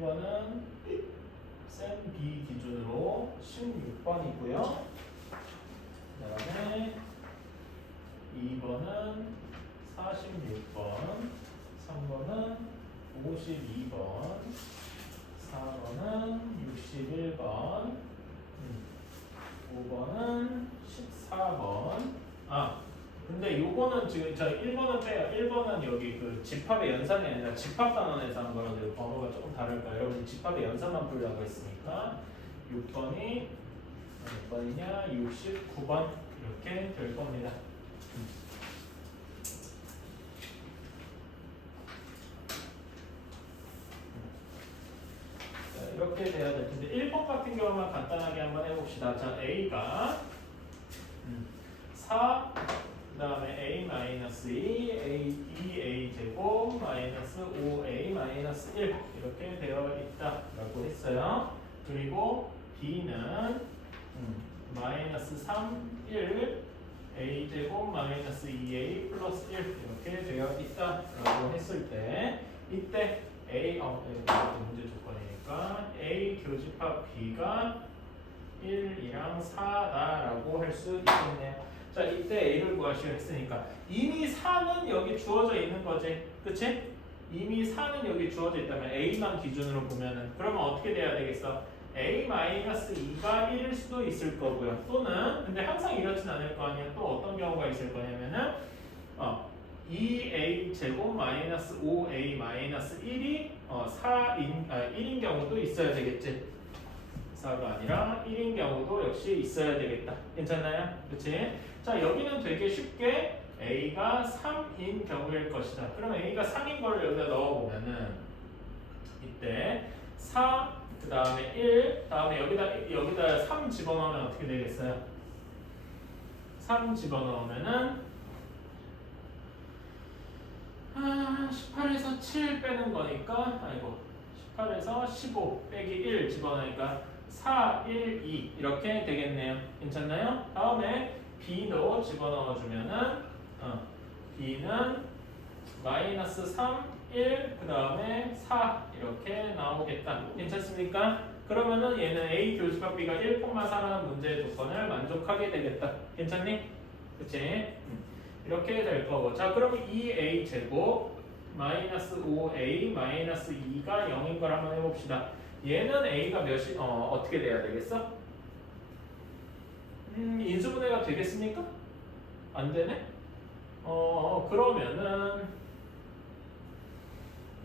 1번은 쌤 B 기준으로 16번이고요. 그 다음에 2번은 46번, 3번은 52번, 4번은 61번, 5번은 14번. 근데 요거는 지금 저 1번은 빼요. 1번은 여기 그 집합의 연산이 아니라 집합 단원에서 한 거라서 번호가 조금 다를까요? 여러분 집합의 연산만 풀려고 했으니까 6번이 몇 번이냐? 69번 이렇게 될 겁니다. 이렇게 돼야 될 텐데 1번 같은 경우만 간단하게 한번 해봅시다. 자, A가 4, 그 다음에 A-2, A 제곱 마이너스 5A-1 이렇게 되어 있다라고 했어요. 그리고 B는 마이너스 3, 1 A 제곱 마이너스 2A 플러스 1 이렇게 되어 있다라고 했을 때 이때 A 문제 조건이니까 A 교집합 B가 1이랑 4다라고 할 수 있겠네요. 자, 이때 A를 구하시려 했으니까 이미 4는 여기 주어져 있는 거지, 그치? 이미 4는 여기 주어져 있다면 A만 기준으로 보면은 그러면 어떻게 돼야 되겠어? A-2가 1일 수도 있을 거고요. 또는 근데 항상 이렇진 않을 거 아니야. 또 어떤 경우가 있을 거냐면은 2A 제곱 마이너스 5A 마이너스 1이 1인 경우도 있어야 되겠지. 4가 아니라 1인 경우도 역시 있어야 되겠다. 괜찮나요? 그치? 자, 여기는 되게 쉽게 A가 3인 경우일 것이다. 그럼 A가 3인 거를 여기다 넣어보면은 이때 4, 그 다음에 1, 다음에 여기다 3 집어넣으면 어떻게 되겠어요? 3 집어넣으면은 18에서 7 빼는 거니까 18에서 15 빼기 1 집어넣으니까 4, 1, 2 이렇게 되겠네요. 괜찮나요? 다음에 B도 집어넣어주면은 B는 마이너스 3, 1, 그 다음에 4 이렇게 나오겠다. 괜찮습니까? 그러면은 얘는 A 교집합 B가 1,4라는 문제의 조건을 만족하게 되겠다. 괜찮니? 그치? 이렇게 될 거고. 자, 그러면 2A 제곱 마이너스 5A 마이너스 2가 0인 걸 한번 해봅시다. 얘는 A가 어떻게 돼야 되겠어? 인수분해가 되겠습니까? 안 되네? 그러면은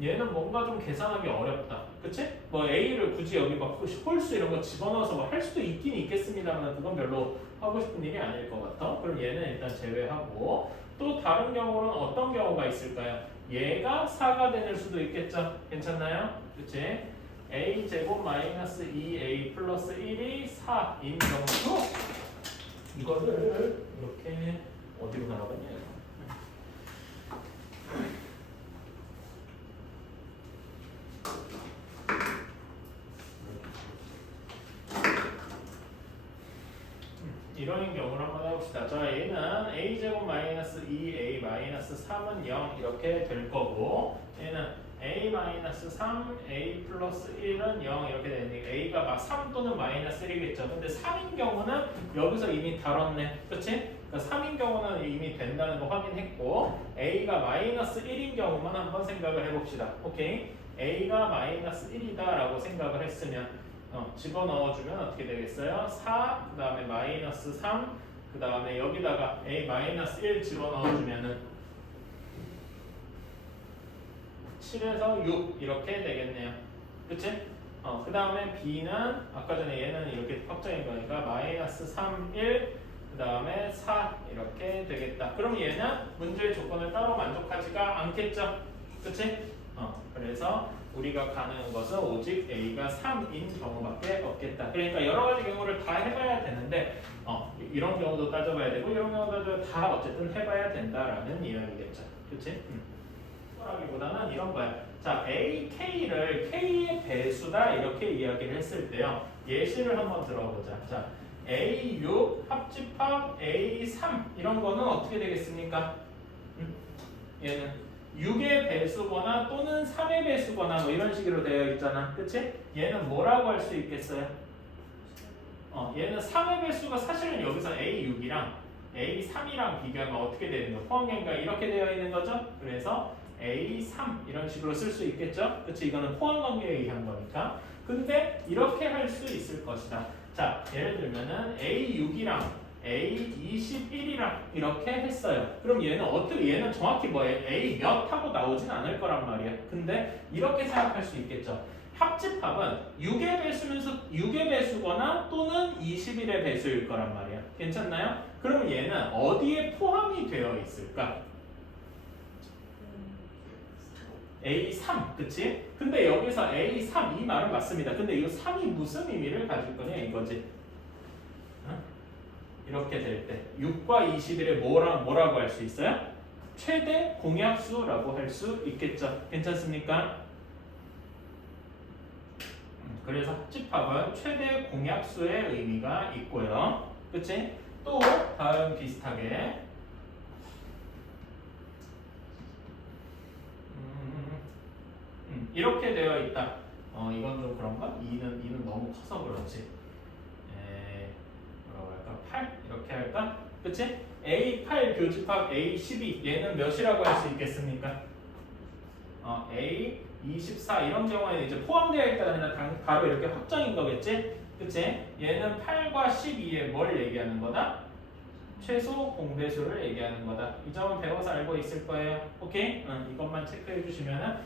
얘는 뭔가 좀 계산하기 어렵다. 그치? 뭐 A를 굳이 여기 막 홀수 이런 거 집어넣어서 뭐 할 수도 있긴 있겠습니다만 그건 별로 하고 싶은 일이 아닐 것 같아. 그럼 얘는 일단 제외하고 또 다른 경우는 어떤 경우가 있을까요? 얘가 4가 될 수도 있겠죠? 괜찮나요? 그치? A 제곱 마이너스 2A 플러스 1이 4인 경우도 이거를 이렇게 어디로 나가냐? 이런 경우를 한번 해봅시다. 자, 얘는 a제곱 마이너스 2a 마이너스 3은 0 이렇게 될 거고 얘는 a 마이너스 3, a 플러스 1은 0 이렇게 되는데 a가 막 3 또는 마이너스 1이겠죠. 근데 3인 경우는 여기서 이미 다뤘네. 그렇지? 그러니까 3인 경우는 이미 된다는 거 확인했고 a가 마이너스 1인 경우만 한번 생각을 해봅시다. 오케이? a가 마이너스 1이다 라고 생각을 했으면 집어넣어주면 어떻게 되겠어요? 4, 그 다음에 마이너스 3, 그 다음에 여기다가 a 마이너스 1 집어넣어주면은 7에서 6 이렇게 되겠네요. 그치? 그 다음에 b는 아까 전에 얘는 이렇게 확정인 거니까 마이너스 3, 1, 그 다음에 4 이렇게 되겠다. 그럼 얘는 문제의 조건을 따로 만족하지가 않겠죠? 그치? 그래서 우리가 가능한 것은 오직 A가 3인 경우밖에 없겠다. 그러니까 여러 가지 경우를 다 해봐야 되는데 이런 경우도 따져봐야 되고 이런 경우도 다 어쨌든 해봐야 된다라는 이야기겠죠. 그치? 라기보다는 이런 거야. 자, A, K를 K의 배수다 이렇게 이야기를 했을 때요. 예시를 한번 들어보자. 자, A6 합집합 A3 이런 거는 어떻게 되겠습니까? 얘는 6의 배수거나 또는 3의 배수거나 뭐 이런 식으로 되어 있잖아. 그치? 얘는 뭐라고 할 수 있겠어요? 얘는 3의 배수가 사실은 여기서 A6이랑 A3이랑 비교하면 어떻게 되는 거야? 포함경과 이렇게 되어 있는 거죠? 그래서 A3 이런 식으로 쓸 수 있겠죠? 그치? 이거는 포함관계에 의한 거니까. 근데 이렇게 할 수 있을 것이다. 자, 예를 들면은 A6이랑 A21이랑 이렇게 했어요. 그럼 얘는 정확히 뭐예요? A 몇 하고 나오진 않을 거란 말이야. 근데 이렇게 생각할 수 있겠죠. 합집합은 6의 배수거나 또는 21의 배수일 거란 말이야. 괜찮나요? 그럼 얘는 어디에 포함이 되어 있을까? A3, 그치? 근데 여기서 A3 이 말은 맞습니다. 근데 이 3이 무슨 의미를 가질 거냐 이거지. 이렇게 될 때 6과 21의 뭐라고 할 수 있어요? 최대 공약수라고 할 수 있겠죠. 괜찮습니까? 그래서 합집합은 최대 공약수의 의미가 있고요. 그치? 또 다음 비슷하게 이렇게 되어 있다. 이건 좀 그런가? 2는 너무 커서 그렇지. 뭐라고 할까? 8 이렇게 할까? 그치? A8 교집합 A12 얘는 몇이라고 할 수 있겠습니까? A24 이런 경우에는 이제 포함되어 있다가 아니라 바로 이렇게 확정인 거겠지? 그치? 얘는 8과 12에 뭘 얘기하는 거다? 최소 공배수를 얘기하는 거다. 이 점은 배워서 알고 있을 거예요. 오케이? 이것만 체크해 주시면은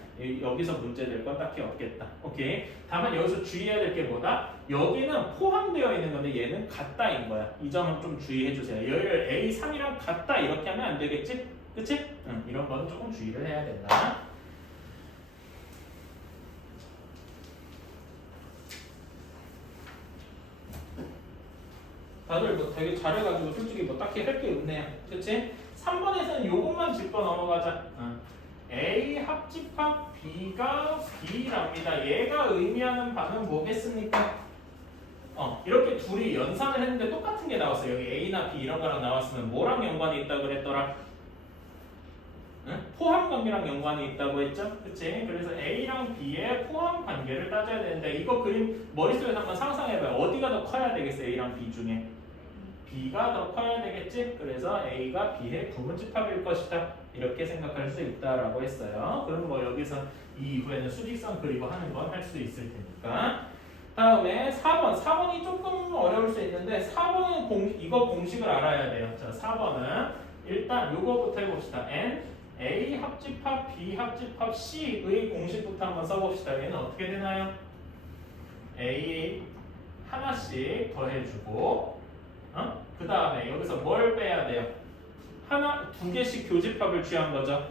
여기서 문제 될 건 딱히 없겠다. 오케이? 다만 여기서 주의해야 될 게 뭐다? 여기는 포함되어 있는 건데 얘는 같다인 거야. 이 점은 좀 주의해 주세요. 얘를 A3이랑 같다 이렇게 하면 안 되겠지? 그치? 이런 거는 조금 주의를 해야 된다. 다들 뭐 되게 잘해가지고 솔직히 뭐 딱히 할 게 없네요. 그치? 3번에서는 요것만 짚고 넘어가자. A 합집합 B가 B랍니다. 얘가 의미하는 바는 뭐겠습니까? 이렇게 둘이 연산을 했는데 똑같은 게 나왔어요. 여기 A나 B 이런 거랑 나왔으면 뭐랑 연관이 있다고 그랬더라? 포함 관계랑 연관이 있다고 했죠? 그치? 그래서 A랑 B의 포함 관계를 따져야 되는데 이거 그림 머릿속에서 한번 상상해봐요. 어디가 더 커야 되겠어요? A랑 B 중에 B가 더 커야 되겠지? 그래서 A가 B의 부분집합일 것이다. 이렇게 생각할 수 있다라고 했어요. 그럼 뭐 여기서 이 이후에는 수직선 그리고 하는 건 할 수 있을 테니까. 다음에 4번이 조금 어려울 수 있는데 4번은 이거 공식을 알아야 돼요. 자, 4번은 일단 요거부터 해봅시다. N A 합집합 B 합집합 C의 공식부터 한번 써봅시다. 얘는 어떻게 되나요? A 하나씩 더해주고 그 다음에 여기서 뭘 빼야 돼요? 두 개씩 교집합을 취한 거죠.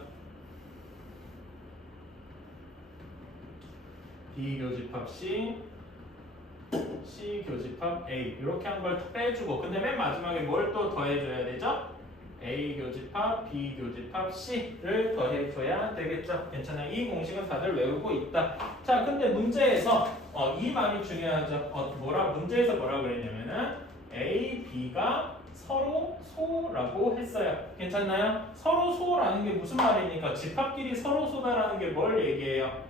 B 교집합 C, C 교집합 A 이렇게 한 걸 빼주고 근데 맨 마지막에 뭘 또 더해줘야 되죠? A 교집합, B 교집합, C를 더해줘야 되겠죠. 괜찮아요. 이 공식은 다들 외우고 있다. 자, 근데 문제에서 이 말이 중요하죠. 문제에서 뭐라고 그랬냐면은 A, B가 서로 소라고 했어요. 괜찮나요? 서로 소라는 게 무슨 말입니까? 집합끼리 서로 소다라는 게 뭘 얘기해요?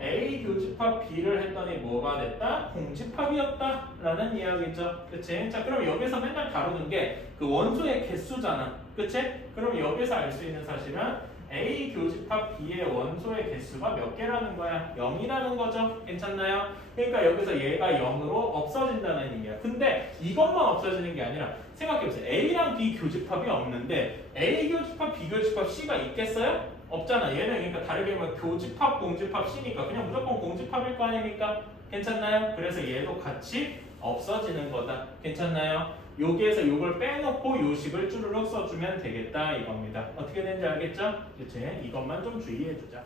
A 교집합 B를 했더니 뭐가 됐다? 공집합이었다 라는 이야기죠. 그치? 자, 그럼 여기서 맨날 다루는 게 그 원소의 개수잖아. 그치? 그럼 여기서 알 수 있는 사실은 A 교집합 B의 원소의 개수가 몇 개라는 거야? 0이라는 거죠. 괜찮나요? 그러니까 여기서 얘가 0으로 없어진다는 의미야. 근데 이것만 없어지는 게 아니라 생각해보세요. A랑 B 교집합이 없는데 A 교집합, B 교집합, C가 있겠어요? 없잖아. 얘는 그러니까 다르게 보면 교집합, 공집합, C니까 그냥 무조건 공집합일 거 아닙니까? 괜찮나요? 그래서 얘도 같이 없어지는 거다. 괜찮나요? 여기에서 요걸 빼놓고 요식을 쭈르륵 써주면 되겠다 이겁니다. 어떻게 되는지 알겠죠? 그치? 이것만 좀 주의해주자.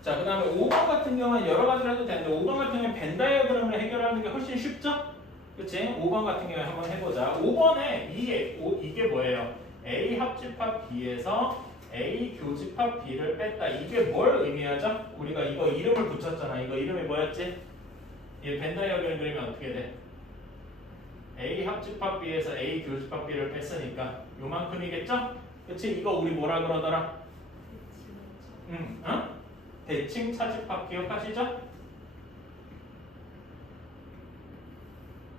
자, 그 다음에 5번 같은 경우는 여러 가지로 해도 되는데 5번 같은 경우는 벤 다이어그램을 해결하는 게 훨씬 쉽죠? 그치? 5번 같은 경우에 한번 해보자. 5번에 이게 뭐예요? A 합집합 B에서 A 교집합 B를 뺐다. 이게 뭘 의미하죠? 우리가 이거 이름을 붙였잖아. 이거 이름이 뭐였지? 이 벤 다이어그램 그리면 어떻게 돼? A 합집합 B에서 A 교집합 B를 뺐으니까 요만큼이겠죠? 그치? 이거 우리 뭐라 그러더라? 대칭 차집합 기억하시죠?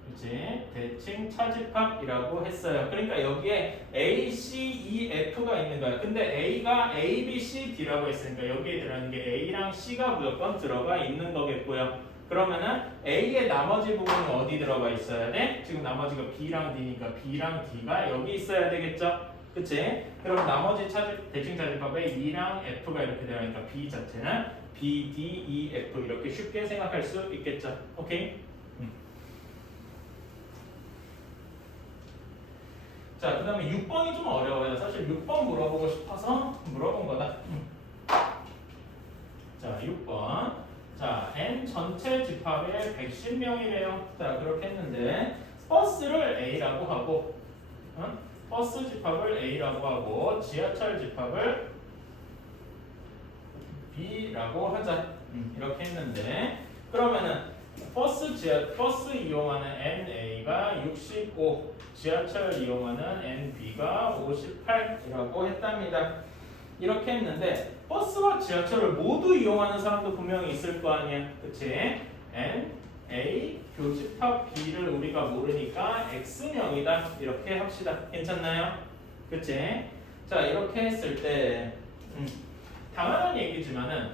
그치? 대칭 차집합이라고 했어요. 그러니까 여기에 A, C, E, F가 있는 거야. 근데 A가 A, B, C, D라고 했으니까 여기에 들어가는 게 A랑 C가 무조건 들어가 있는 거겠고요. 그러면은 A의 나머지 부분이 어디 들어가 있어야 돼? 지금 나머지가 B랑 D니까 B랑 D가 여기 있어야 되겠죠? 그치? 그럼 나머지 대칭 차집합에 E랑 F가 이렇게 들어가니까 B 자체는 B, D, E, F 이렇게 쉽게 생각할 수 있겠죠? 오케이? 자, 그 다음에 6번이 좀 어려워요. 사실 6번 물어보고 싶어서 물어본 거다. 자, 6번. 자, N 전체 집합에 110명이래요. 자, 그렇게 했는데 버스를 A라고 하고 버스 집합을 A라고 하고 지하철 집합을 B라고 하자. 이렇게 했는데 그러면은 버스 이용하는 NA가 65, 지하철 이용하는 NB가 58이라고 했답니다. 이렇게 했는데 버스와 지하철을 모두 이용하는 사람도 분명히 있을 거 아니야, 그치? NA 교집합 B를 우리가 모르니까 X명이다 이렇게 합시다. 괜찮나요? 그치? 자, 이렇게 했을 때 당연한 얘기지만은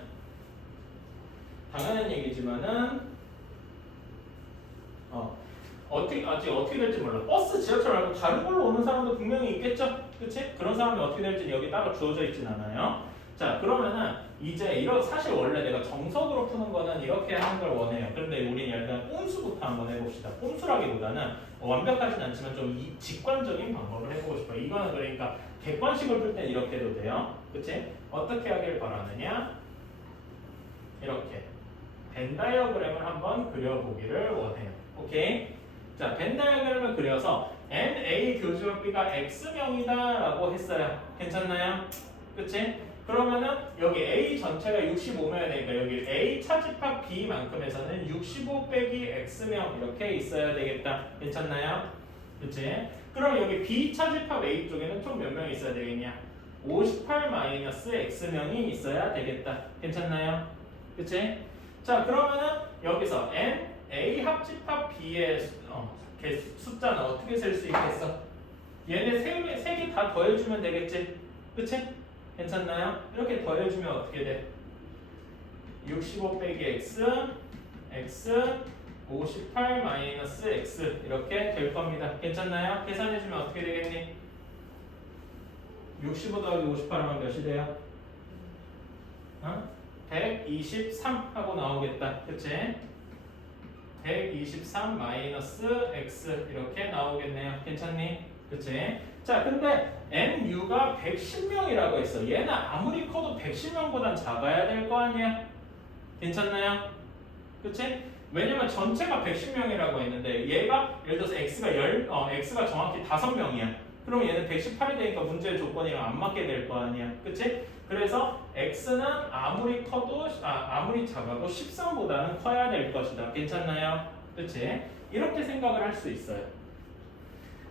어떻게 될지 몰라. 버스, 지하철 말고 다른 걸로 오는 사람도 분명히 있겠죠? 그치? 그런 사람이 어떻게 될지 여기 따로 주어져 있진 않아요. 자, 그러면은 이제 사실 원래 내가 정석으로 푸는 거는 이렇게 하는 걸 원해요. 그런데 우리는 일단 꼼수부터 한번 해봅시다. 꼼수라기보다는 완벽하진 않지만 좀 직관적인 방법을 해보고 싶어요. 이거는 그러니까 객관식을 풀 땐 이렇게 해도 돼요. 그치? 어떻게 하길 바라느냐? 이렇게 벤 다이어그램을 한번 그려보기를 원해요. 오케이? 자, 벤 다이어그램을 그려서 NA 교집합 B가 X명이다 라고 했어요. 괜찮나요? 그치? 그러면은 여기 A 전체가 65명이 되니까 여기 A 차집합 B만큼에서는 65 빼기 X명 이렇게 있어야 되겠다. 괜찮나요? 그치? 그럼 여기 B 차집합 A 쪽에는 총 몇 명 있어야 되겠냐? 58 마이너스 X명이 있어야 되겠다. 괜찮나요? 그치? 자, 그러면은 여기서 N, A 합집합 B의 숫자는 어떻게 셀 수 있겠어? 얘네 세 개 다 더해주면 되겠지? 그치? 괜찮나요? 이렇게 더해주면 어떻게 돼? 65 빼기 X, X, 58 마이너스 X 이렇게 될 겁니다. 괜찮나요? 계산해주면 어떻게 되겠니? 65 더하기 58 하면 몇이 돼요? 123 하고 나오겠다. 그치? 123 마이너스 X 이렇게 나오겠네요. 괜찮니? 그치? 자, 근데 NU가 110명이라고 했어. 얘는 아무리 커도 110명보단 작아야 될 거 아니야? 괜찮나요? 그치? 왜냐면 전체가 110명이라고 했는데 얘가 예를 들어서 X가 정확히 5명이야. 그럼 얘는 118이 되니까 문제의 조건이랑 안 맞게 될 거 아니야. 그치? 그래서 X는 아무리 작아도 13보다는 커야 될 것이다. 괜찮나요? 그치? 이렇게 생각을 할 수 있어요.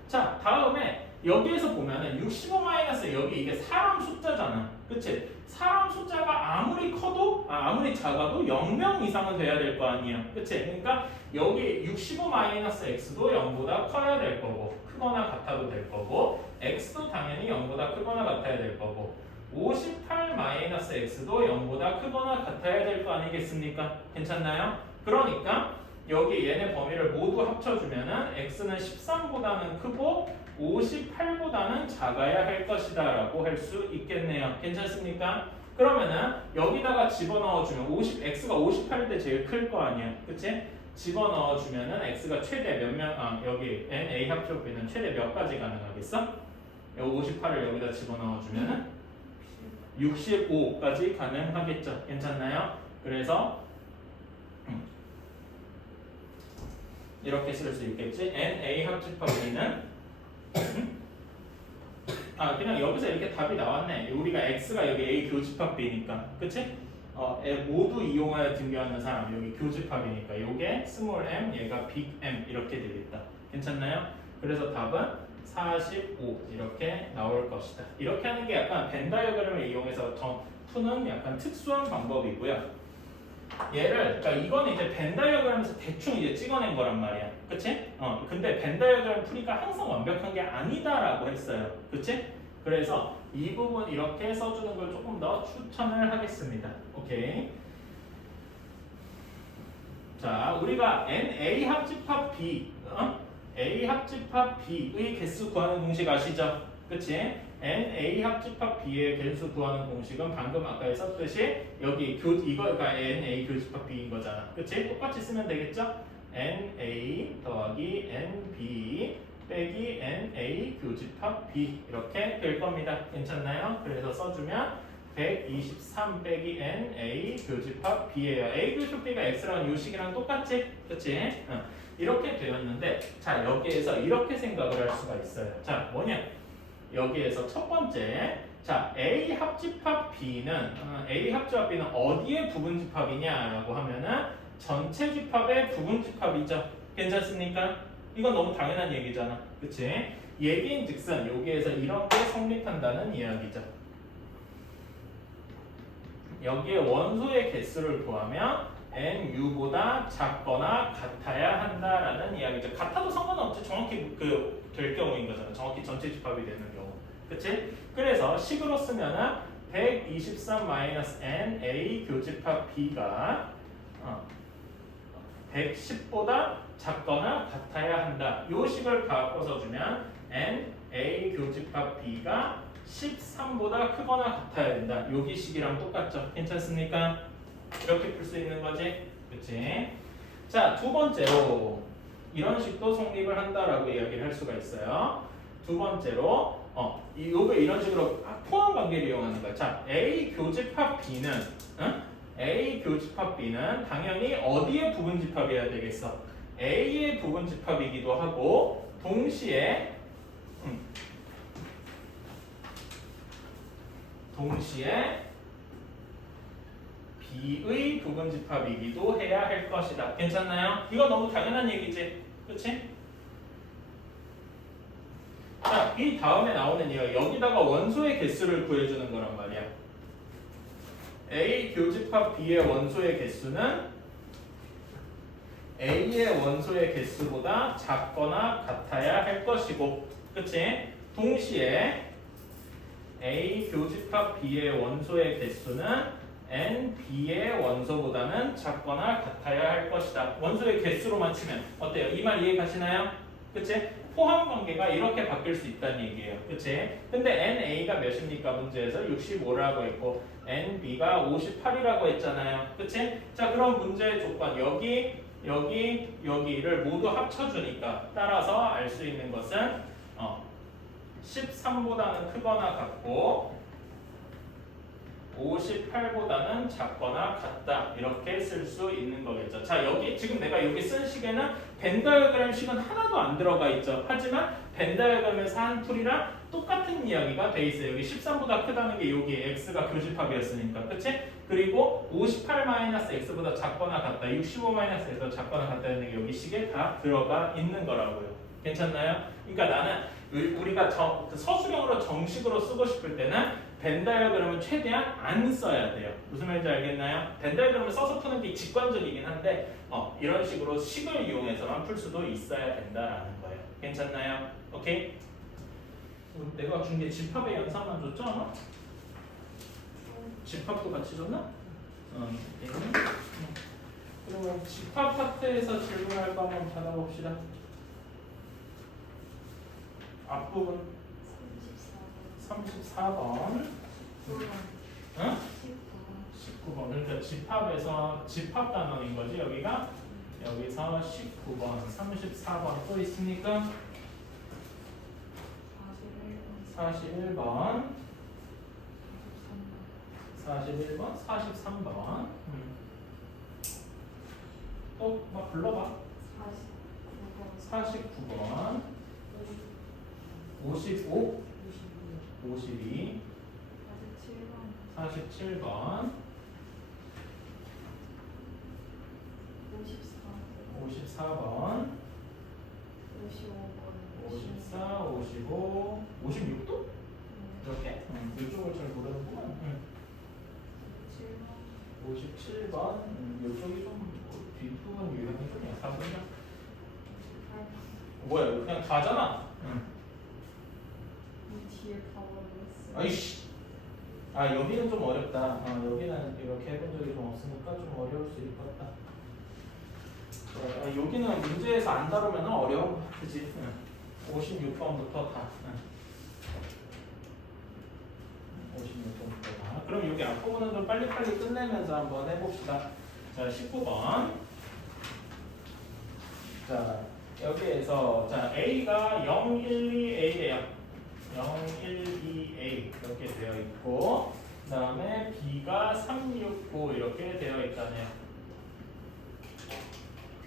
자, 다음에 여기에서 보면은 65 마이너스 여기 이게 사람 숫자잖아. 그치? 사람 숫자가 아무리 작아도 0명 이상은 돼야 될 거 아니야. 그치? 그러니까 여기 65 마이너스 X도 0보다 커야 될 거고, 크거나 같아도 될 거고, X도 당연히 0보다 크거나 같아야 될 거고, 58 마이너스 X도 0보다 크거나 같아야 될 거 아니겠습니까? 괜찮나요? 그러니까 여기 얘네 범위를 모두 합쳐주면은 X는 13보다는 크고 58보다는 작아야 할 것이다 라고 할 수 있겠네요. 괜찮습니까? 그러면은 여기다가 집어넣어주면 X가 58일 때 제일 클 거 아니야. 그치? 집어넣어주면은 X가 최대 여기 NA 합적비는 최대 몇 가지 가능하겠어? 58을 여기다 집어넣어주면은 65까지 가능하겠죠. 괜찮나요? 그래서 이렇게 쓸 수 있겠지. NA 합집합 B는 그냥 여기서 이렇게 답이 나왔네. 우리가 X가 여기 A 교집합 B니까, 그치? 모두 이용하여 등교하는 사람 여기 교집합이니까 요게 스몰 m 얘가 빅 M 이렇게 되겠다. 괜찮나요? 그래서 답은 45 이렇게 나올 것이다. 이렇게 하는 게 약간 벤 다이어그램을 이용해서 푸는 약간 특수한 방법이고요. 얘를 그러니까 이거는 이제 벤 다이어그램에서 대충 이제 찍어낸 거란 말이야, 그치? 근데 벤 다이어그램 풀이가 항상 완벽한 게 아니다라고 했어요, 그치? 그래서 이 부분 이렇게 써주는 걸 조금 더 추천을 하겠습니다. 오케이. 자, 우리가 NA 합집합 B, A 합집합 B의 개수 구하는 공식 아시죠? 그치? NA 합집합 B의 개수 구하는 공식은 방금 아까 썼듯이 여기 이거가 NA 교집합 B인 거잖아. 그치? 똑같이 쓰면 되겠죠? NA 더하기 NB 빼기 NA 교집합 B 이렇게 될 겁니다. 괜찮나요? 그래서 써주면 123 빼기 NA 교집합 B예요. A 교집합 B가 X라는 이 식이랑 똑같지? 그치? 이렇게 되었는데 자 여기에서 이렇게 생각을 할 수가 있어요. 자 뭐냐? 여기에서 첫 번째 자 A 합집합 B는 A 합집합 B는 어디에 부분집합이냐라고 하면은 전체 집합의 부분집합이죠. 괜찮습니까? 이건 너무 당연한 얘기잖아. 그치? 얘기인즉슨 여기에서 이렇게 성립한다는 이야기죠. 여기에 원소의 개수를 구하면 NU보다 작거나 같아야 한다라는 이야기죠. 같아도 상관없지. 정확히 될 경우인 거잖아. 정확히 전체 집합이 되는 경우. 그치? 그래서 식으로 쓰면은 123-NA 교집합 B가 110보다 작거나 같아야 한다. 요 식을 갖고 써주면 NA 교집합 B가 13보다 크거나 같아야 된다. 여기 식이랑 똑같죠? 괜찮습니까? 이렇게 풀 수 있는 거지? 그치? 자, 두 번째로 이런 식도 성립을 한다라고 이야기를 할 수가 있어요. 두 번째로 요거 이런 식으로 포함 관계를 이용하는 거야. 자, A 교집합 B는 A 교집합 B는 당연히 어디에 부분집합이어야 되겠어? A의 부분집합이기도 하고 동시에 B의 부분집합이기도 해야 할 것이다. 괜찮나요? 이거 너무 당연한 얘기지. 그치? 자, 이 다음에 나오는 이거 여기다가 원소의 개수를 구해주는 거란 말이야. A 교집합 B의 원소의 개수는 A의 원소의 개수보다 작거나 같아야 할 것이고, 그치? 동시에 A 교집합 B의 원소의 개수는 NB의 원소보다는 작거나 같아야 할 것이다. 원소의 개수로만 치면 어때요? 이 말 이해 가시나요? 그치? 포함 관계가 이렇게 바뀔 수 있다는 얘기예요. 그치? 근데 NA가 몇입니까? 문제에서 65라고 했고 NB가 58이라고 했잖아요. 그치? 자, 그럼 문제의 조건 여기를 모두 합쳐주니까 따라서 알 수 있는 것은 13보다는 크거나 같고 58보다는 작거나 같다. 이렇게 쓸 수 있는 거겠죠. 자, 여기 지금 내가 여기 쓴 식에는 벤 다이어그램 식은 하나도 안 들어가 있죠. 하지만 벤 다이어그램에서 한 풀이랑 똑같은 이야기가 돼 있어요. 여기 13보다 크다는 게 여기 x가 교집합이었으니까. 그치? 그리고 58-x보다 작거나 같다. 65-x보다 작거나 같다는 게 여기 식에 다 들어가 있는 거라고요. 괜찮나요? 그러니까 나는 우리가 서술형으로 정식으로 쓰고 싶을 때는 벤 다이어그램은 최대한 안 써야 돼요. 무슨 말인지 알겠나요? 벤 다이어그램을 써서 푸는 게 직관적이긴 한데 이런 식으로 식을 이용해서만 풀 수도 있어야 된다라는 거예요. 괜찮나요? 오케이? 내가 준 게 집합의 연산만 줬죠? 집합도 같이 줬나? 그러면 집합 파트에서 질문할 거 한번 찾아봅시다. 앞부분 34번. 응? 19번. 그러니까 집합에서 집합 단원인 거지 여기가. 여기서 19번, 34번 또 있습니까? 41번, 43번. 또 막 불러봐. 49번, 55, 52, 47번, 54번, 54, 55, 56도? 이렇게? 이쪽을 잘 모르는구만. 57번. 이쪽이 좀 뒷부분 유형이 좀 약하군요. 뭐야, 이거 그냥 가잖아. 뒤에 가버렸어. 아이씨. 아, 여기는 좀 어렵다. 여기는 이렇게 해본 적이 좀 없으니까 좀 어려울 수 있겠다. 여기는 문제에서 안 다루면 어려워. 그지? 56번부터 다. 56번부터 다. 그럼 여기 앞부분은 좀 빨리빨리 끝내면서 한번 해봅시다. 자, 19번. 자, 여기에서 자 A가 012A예요. 012A 이렇게 되어 있고, 그 다음에 B가 369 이렇게 되어 있다네요.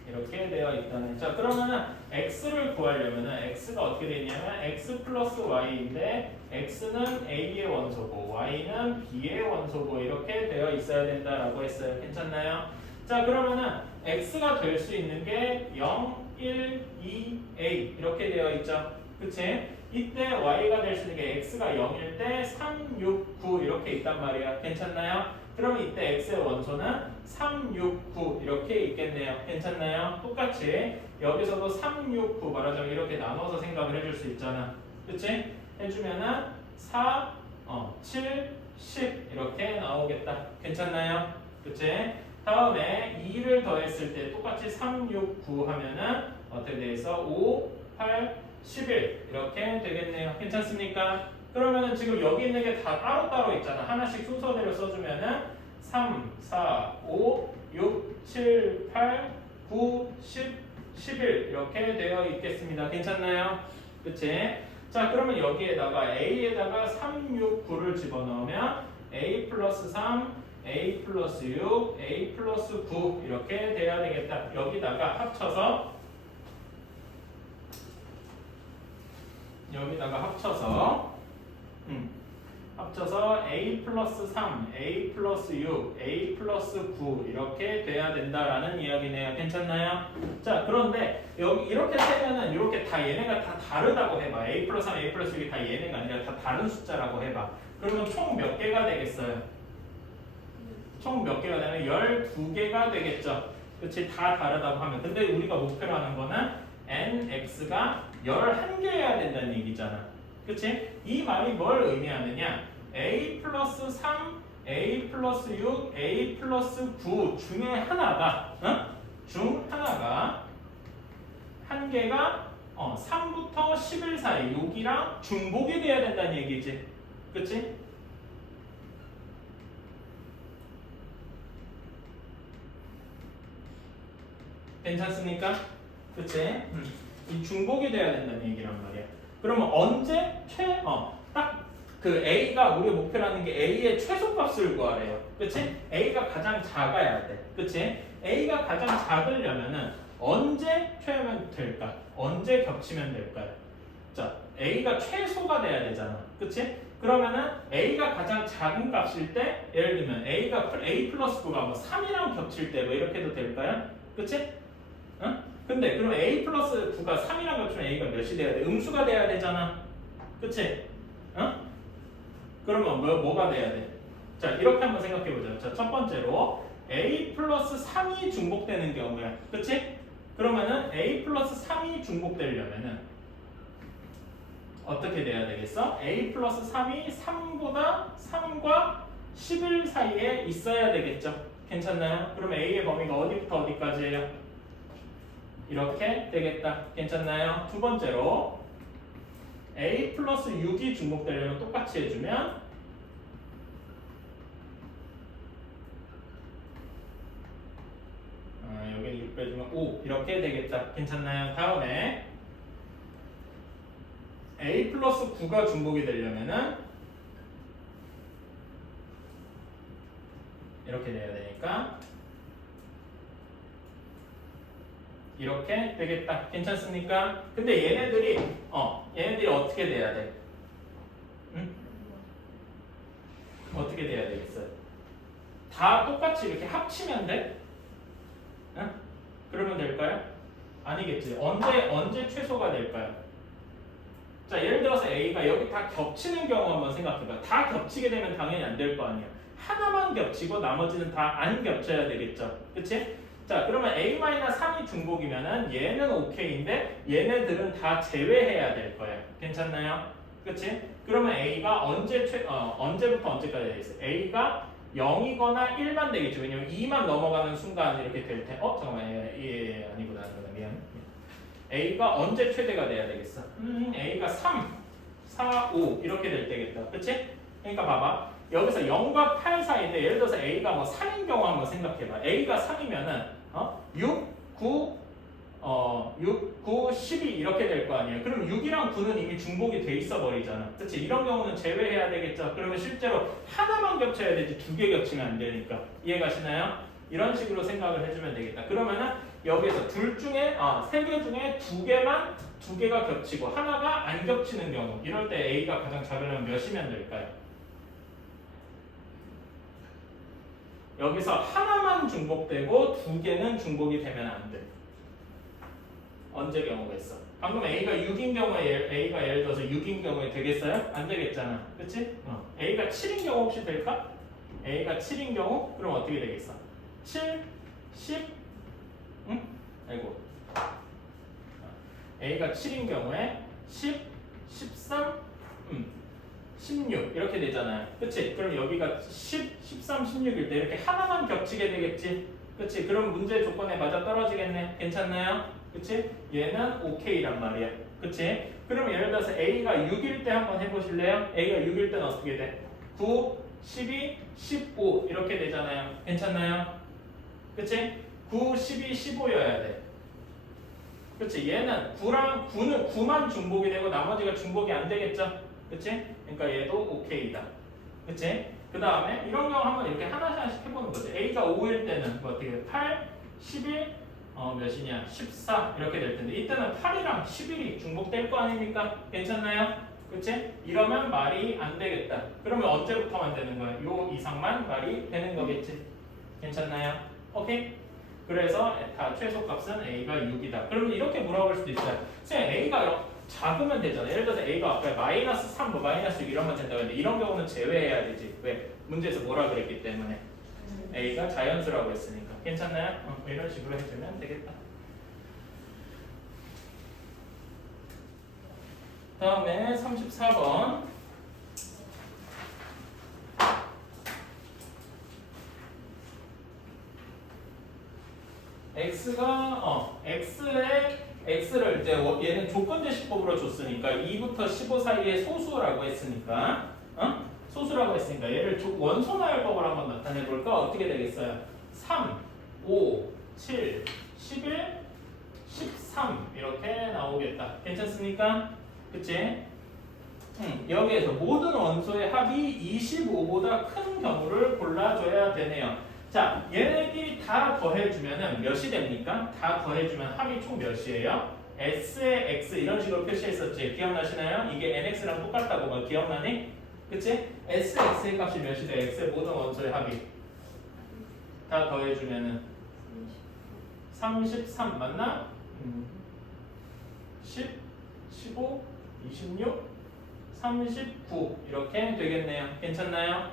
이렇게 되어 있다네. 자, 그러면은 x를 구하려면은 x가 어떻게 되어 있냐면 x 플러스 y인데 x는 a의 원소고 y는 b의 원소고 이렇게 되어 있어야 된다라고 했어요. 괜찮나요? 자, 그러면은 x가 될 수 있는 게 0, 1, 2, a 이렇게 되어 있죠. 그치? 이때 y가 될 수 있는 게 x가 0일 때 3, 6, 9 이렇게 있단 말이야. 괜찮나요? 그럼 이때 x의 원소는 3, 6, 9 이렇게 있겠네요. 괜찮나요? 똑같이 여기서도 3, 6, 9 말하자면 이렇게 나눠서 생각을 해줄 수 있잖아. 그치? 해주면은 4, 7, 10 이렇게 나오겠다. 괜찮나요? 그치? 다음에 2를 더했을 때 똑같이 3, 6, 9 하면은 어떻게 돼서 5, 8, 11 이렇게 되겠네요. 괜찮습니까? 그러면은 지금 여기 있는 게 다 따로따로 있잖아. 하나씩 순서대로 써주면은 3, 4, 5, 6, 7, 8, 9, 10, 11 이렇게 되어 있겠습니다. 괜찮나요? 그치? 자, 그러면 여기에다가 A에다가 3, 6, 9를 집어넣으면 A 플러스 3, A 플러스 6, A 플러스 9 이렇게 돼야 되겠다. 여기다가 합쳐서 합쳐서 A 플러스 3, A 플러스 6, A 플러스 9 이렇게 돼야 된다라는 이야기네요. 괜찮나요? 자, 그런데 여기 이렇게 세면은 이렇게 다 얘네가 다 다르다고 해봐. A 플러스 3, A 플러스 6이 다 얘네가 아니라 다 다른 숫자라고 해봐. 그러면 총 몇 개가 되겠어요? 총 몇 개가 되면 12개가 되겠죠. 그치? 다 다르다고 하면. 근데 우리가 목표로 하는 거는 nx가 11개여야 된다는 얘기잖아. 그치? 이 말이 뭘 의미하느냐? a 플러스 3, a 플러스 6, a 플러스 9 중에 하나가 중 하나가 한 개가 3부터 11 사이 6이랑 중복이 돼야 된다는 얘기지. 그치? 괜찮습니까? 그치? 이 중복이 돼야 된다는 얘기란 말이야. 그러면 언제 딱 그 A가 우리 목표라는 게 A의 최소값을 구하래요. 그치? A가 가장 작아야 돼. 그치? A가 가장 작으려면은 언제 최하면 될까? 언제 겹치면 될까요? 자, A가 최소가 돼야 되잖아. 그치? 그러면은 A가 가장 작은 값일 때 예를 들면 A가 A 플러스 9가 뭐 3이랑 겹칠 때 뭐 이렇게 해도 될까요? 그치? 응? 근데 그럼 A 플러스 9가 3이랑 겹치면 A가 몇이 돼야 돼? 음수가 돼야 되잖아. 그치? 응? 그러면 뭐가 돼야 돼? 자, 이렇게 한번 생각해보자. 자, 첫 번째로 A 플러스 3이 중복되는 경우야. 그치? 그러면은 A 플러스 3이 중복되려면은 어떻게 돼야 되겠어? A 플러스 3이 3과 11 사이에 있어야 되겠죠. 괜찮나요? 그러면 A의 범위가 어디부터 어디까지예요? 이렇게 되겠다. 괜찮나요? 두 번째로 A 플러스 6이 중복되려면 똑같이 해주면 여기 6 빼주면 5 이렇게 되겠다. 괜찮나요? 다음에 A 플러스 9가 중복이 되려면은 이렇게 돼야 되니까 이렇게 되겠다. 괜찮습니까? 근데 얘네들이 어떻게 돼야 돼? 응? 어떻게 돼야 되겠어요? 다 똑같이 이렇게 합치면 돼? 응? 그러면 될까요? 아니겠지. 언제 최소가 될까요? 자, 예를 들어서 A가 여기 다 겹치는 경우 한번 생각해봐. 다 겹치게 되면 당연히 안 될 거 아니야. 하나만 겹치고 나머지는 다 안 겹쳐야 되겠죠. 그치? 자, 그러면 A-3이 중복이면은 얘는 오케이인데 얘네들은 다 제외해야 될 거야. 괜찮나요? 그치? 그러면 A가 언제부터 언제까지 되겠어? A가 0이거나 1만 되겠죠. 왜냐면 2만 넘어가는 순간 이렇게 될 때, 잠깐만, 아니구나, 미안. A가 언제 최대가 돼야 되겠어? A가 3, 4, 5 이렇게 될 때겠다. 그치? 그러니까 봐봐. 여기서 0과 8 사이인데 예를 들어서 A가 뭐 3인 경우 한번 생각해봐. A가 3이면은 6, 9, 12 이렇게 될 거 아니에요. 그럼 6이랑 9는 이미 중복이 돼 있어 버리잖아. 그치? 이런 경우는 제외해야 되겠죠. 그러면 실제로 하나만 겹쳐야 되지 두 개 겹치면 안 되니까. 이해가시나요? 이런 식으로 생각을 해주면 되겠다. 그러면은 여기에서 둘 중에 세 개 중에 두 개가 겹치고 하나가 안 겹치는 경우 이럴 때 A가 가장 작으려면 몇이면 될까요? 여기서 하나만 중복되고 두 개는 중복이 되면 안 돼. 언제 경우가 있어? 방금 A가 6인 경우에 A가 예를 들어서 6인 경우에 되겠어요? 안 되겠잖아. 그치? A가 7인 경우 혹시 될까? A가 7인 경우? 그럼 어떻게 되겠어? 7, 10, 응? 아이고. A가 7인 경우에 10, 13, 16 이렇게 되잖아요. 그치? 그럼 여기가 10, 13, 16일 때 이렇게 하나만 겹치게 되겠지? 그치? 그럼 문제 조건에 맞아 떨어지겠네. 괜찮나요? 그치? 얘는 오케이란 말이야. 그치? 그럼 예를 들어서 A가 6일 때 한번 해보실래요? A가 6일 때는 어떻게 돼? 9, 12, 15 이렇게 되잖아요. 괜찮나요? 그치? 9, 12, 15여야 돼. 그치? 얘는 9만 중복이 되고 나머지가 중복이 안 되겠죠? 그치? 그러니까 얘도 오케이다. 그치? 그 다음에 이런 경우 한번 이렇게 하나씩 해보는 거지. A가 5일 때는 뭐 어떻게 8, 11, 몇이냐? 14 이렇게 될 텐데 이때는 8이랑 11이 중복될 거 아닙니까? 괜찮나요? 그치? 이러면 말이 안 되겠다. 그러면 언제부터만 되는 거야? 요 이상만 말이 되는 거겠지. 괜찮나요? 오케이? 그래서 다 최소값은 A가 6이다. 그러면 이렇게 물어볼 수도 있어요. 선생님 A가 작으면 되잖아. 예를 들어서 A가 아까 마이너스 3, 뭐 마이너스 6 이러면 된다고 했는데 이런 경우는 제외해야 되지. 왜? 문제에서 뭐라 그랬기 때문에 A가 자연수라고 했으니까. 괜찮나요? 이런 식으로 해주면 되겠다. 다음에 34번 X를 이제 얘는 조건제시법으로 줬으니까 2부터 15 사이의 소수라고 했으니까 소수라고 했으니까 얘를 원소나열법을 한번 나타내 볼까? 어떻게 되겠어요? 3, 5, 7, 11, 13 이렇게 나오겠다. 괜찮습니까? 그치? 여기에서 모든 원소의 합이 25보다 큰 경우를 골라줘야 되네요. 자, 얘네끼리 다 더해주면은 몇이 됩니까? 다 더해주면 합이 총 몇이에요? S의 X 이런 식으로 표시했었지. 기억나시나요? 이게 NX랑 똑같다고 뭐 기억나니? 그치? SX의 값이 몇이 돼? X의 모든 원소의 합이 다 더해주면은 33 맞나? 10, 15, 26, 39 이렇게 되겠네요. 괜찮나요?